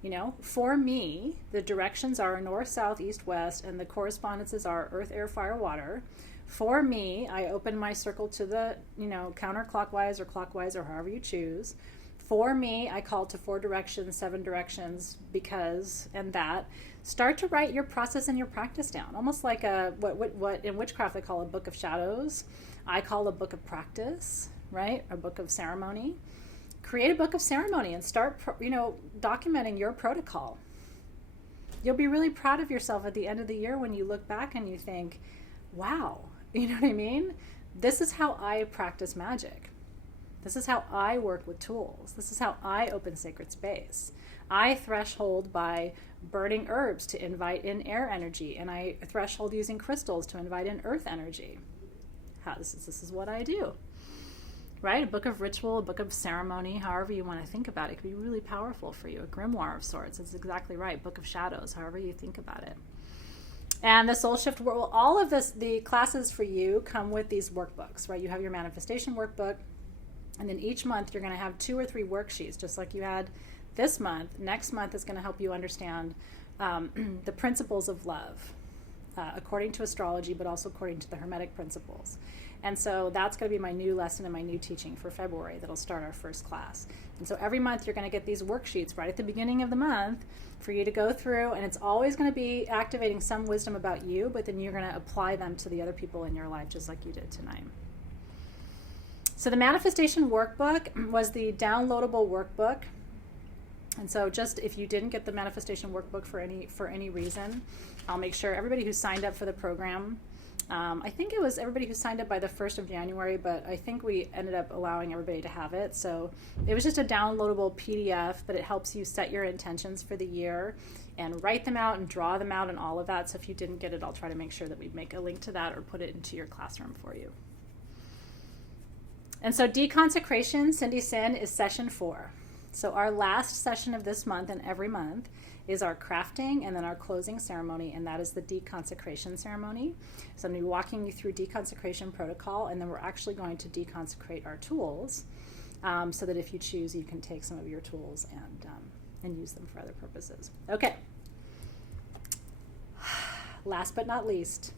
You know, for me, the directions are north, south, east, west, and the correspondences are earth, air, fire, water. For me, I open my circle to the, counterclockwise or clockwise or however you choose. For me, I call to 4 directions, 7 directions, because, and that. Start to write your process and your practice down, almost like what in witchcraft they call a book of shadows. I call a book of practice, right? A book of ceremony. Create a book of ceremony and start, documenting your protocol. You'll be really proud of yourself at the end of the year when you look back and you think, wow, you know what I mean? This is how I practice magic. This is how I work with tools. This is how I open sacred space. I threshold by burning herbs to invite in air energy, and I threshold using crystals to invite in earth energy. This is what I do, right? A book of ritual, a book of ceremony, however you want to think about it. It could be really powerful for you. A grimoire of sorts. That's exactly right. Book of shadows, however you think about it. And the Soul Shift, all of this, the classes for you come with these workbooks, right? You have your manifestation workbook, and then each month you're going to have 2 or 3 worksheets, just like you had this month. Next month is going to help you understand the principles of love, according to astrology, but also according to the Hermetic principles. And so that's going to be my new lesson and my new teaching for February that'll start our first class. And so every month you're going to get these worksheets right at the beginning of the month for you to go through, and it's always going to be activating some wisdom about you, but then you're going to apply them to the other people in your life just like you did tonight. So the manifestation workbook was the downloadable workbook. And so just if you didn't get the manifestation workbook for any reason, I'll make sure everybody who signed up for the program I think it was everybody who signed up by the 1st of January, but I think we ended up allowing everybody to have it. So it was just a downloadable PDF, but it helps you set your intentions for the year and write them out and draw them out and all of that. So if you didn't get it, I'll try to make sure that we make a link to that or put it into your classroom for you. And so Deconsecration, Cindy Sin, is session 4. So our last session of this month and every month is our crafting and then our closing ceremony, and that is the deconsecration ceremony. So I'm going to be walking you through deconsecration protocol, and then we're actually going to deconsecrate our tools, so that if you choose, you can take some of your tools and use them for other purposes. Okay. Last but not least,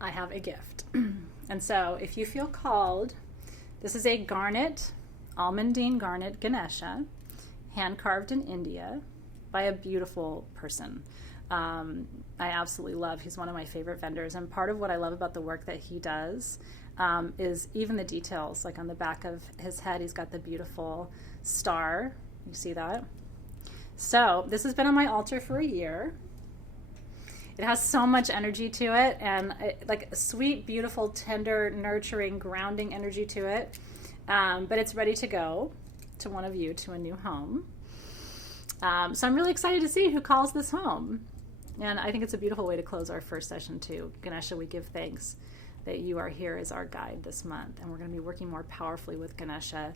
I have a gift. And so if you feel called, this is a garnet, almondine garnet Ganesha, hand carved in India by a beautiful person. I absolutely love, he's one of my favorite vendors. And part of what I love about the work that he does is even the details, like on the back of his head, he's got the beautiful star. You see that? So this has been on my altar for a year. It has so much energy to it, and like a sweet, beautiful, tender, nurturing, grounding energy to it. But it's ready to go to one of you to a new home. So I'm really excited to see who calls this home. And I think it's a beautiful way to close our first session too. Ganesha, we give thanks that you are here as our guide this month. And we're going to be working more powerfully with Ganesha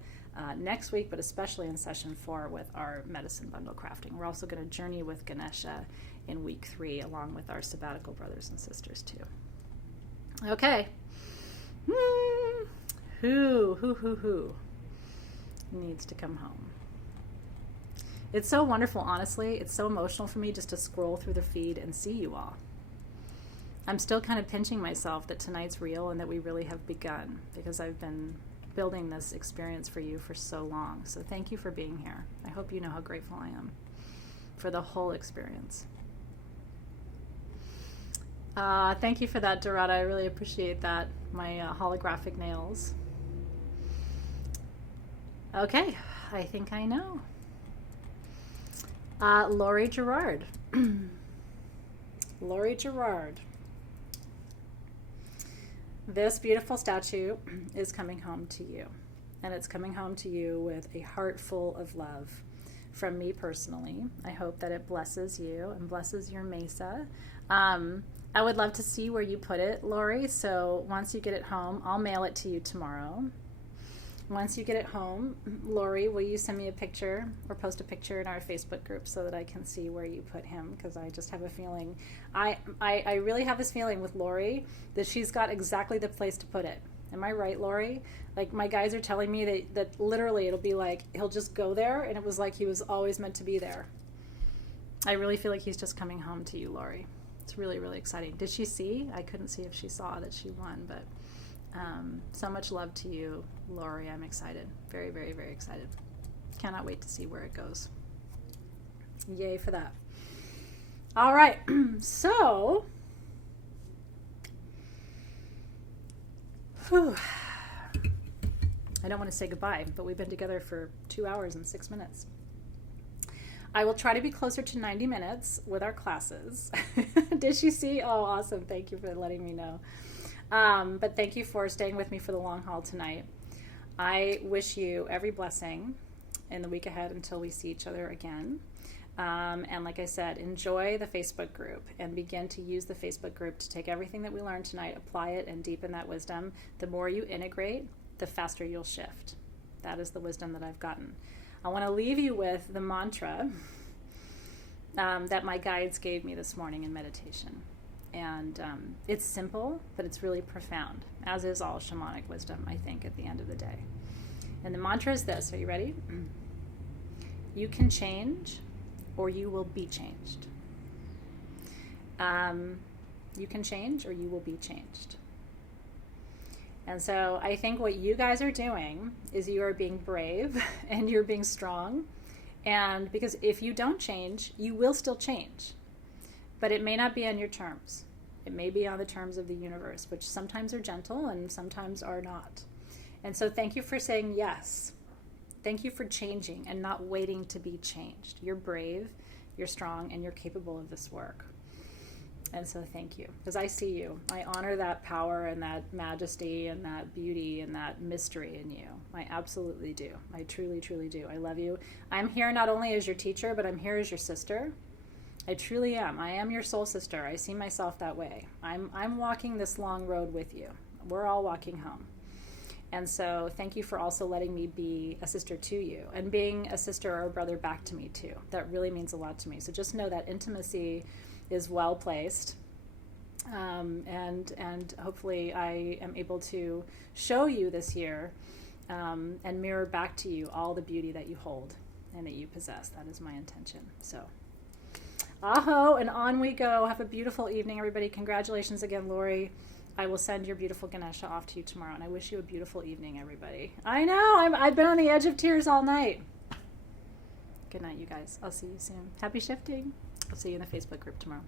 next week, but especially in session 4 with our medicine bundle crafting. We're also going to journey with Ganesha in week 3, along with our sabbatical brothers and sisters too. Okay. Who needs to come home? It's so wonderful, honestly. It's so emotional for me just to scroll through the feed and see you all. I'm still kind of pinching myself that tonight's real and that we really have begun, because I've been building this experience for you for so long. So thank you for being here. I hope you know how grateful I am for the whole experience. Thank you for that, Dorada. I really appreciate that. My holographic nails. Okay, I think I know. Lori Gerard. Lori Gerard. This beautiful statue is coming home to you. And it's coming home to you with a heart full of love from me personally. I hope that it blesses you and blesses your mesa. I would love to see where you put it, Lori. So once you get it home, I'll mail it to you tomorrow. Once you get it home, Lori, will you send me a picture or post a picture in our Facebook group so that I can see where you put him? Because I just have a feeling, I really have this feeling with Lori that she's got exactly the place to put it. Am I right, Lori? Like, my guys are telling me that literally it'll be like he'll just go there, and it was like he was always meant to be there. I really feel like he's just coming home to you, Lori. It's really, really exciting. Did she see? I couldn't see if she saw that she won, but so much love to you, Lori. I'm excited. Very, very, very excited. Cannot wait to see where it goes. Yay for that. All right. So, I don't want to say goodbye, but we've been together for 2 hours and 6 minutes. I will try to be closer to 90 minutes with our classes. Did she see? Oh, awesome. Thank you for letting me know. But thank you for staying with me for the long haul tonight. I wish you every blessing in the week ahead until we see each other again. And like I said, enjoy the Facebook group and begin to use the Facebook group to take everything that we learned tonight, apply it, and deepen that wisdom. The more you integrate, the faster you'll shift. That is the wisdom that I've gotten. I want to leave you with the mantra that my guides gave me this morning in meditation. And it's simple, but it's really profound, as is all shamanic wisdom, I think, at the end of the day. And the mantra is this. Are you ready? You can change, or you will be changed. You can change, or you will be changed. And so I think what you guys are doing is you are being brave and you're being strong. And because if you don't change, you will still change. But it may not be on your terms. It may be on the terms of the universe, which sometimes are gentle and sometimes are not. And so thank you for saying yes. Thank you for changing and not waiting to be changed. You're brave, you're strong, and you're capable of this work. And so thank you, because I see you. I honor that power and that majesty and that beauty and that mystery in you. I absolutely do. I truly, truly do. I love you. I'm here not only as your teacher, but I'm here as your sister. I truly am. I am your soul sister. I see myself that way. I'm walking this long road with you. We're all walking home. And so thank you for also letting me be a sister to you and being a sister or a brother back to me too. That really means a lot to me. So just know that intimacy is well placed, and hopefully I am able to show you this year and mirror back to you all the beauty that you hold and that you possess. That is my intention. So aho, and on we go. Have a beautiful evening, everybody. Congratulations again, Lori. I will send your beautiful Ganesha off to you tomorrow, and I wish you a beautiful evening, everybody. I know, I've been on the edge of tears all night. Good night, you guys. I'll see you soon. Happy shifting. I'll see you in the Facebook group tomorrow.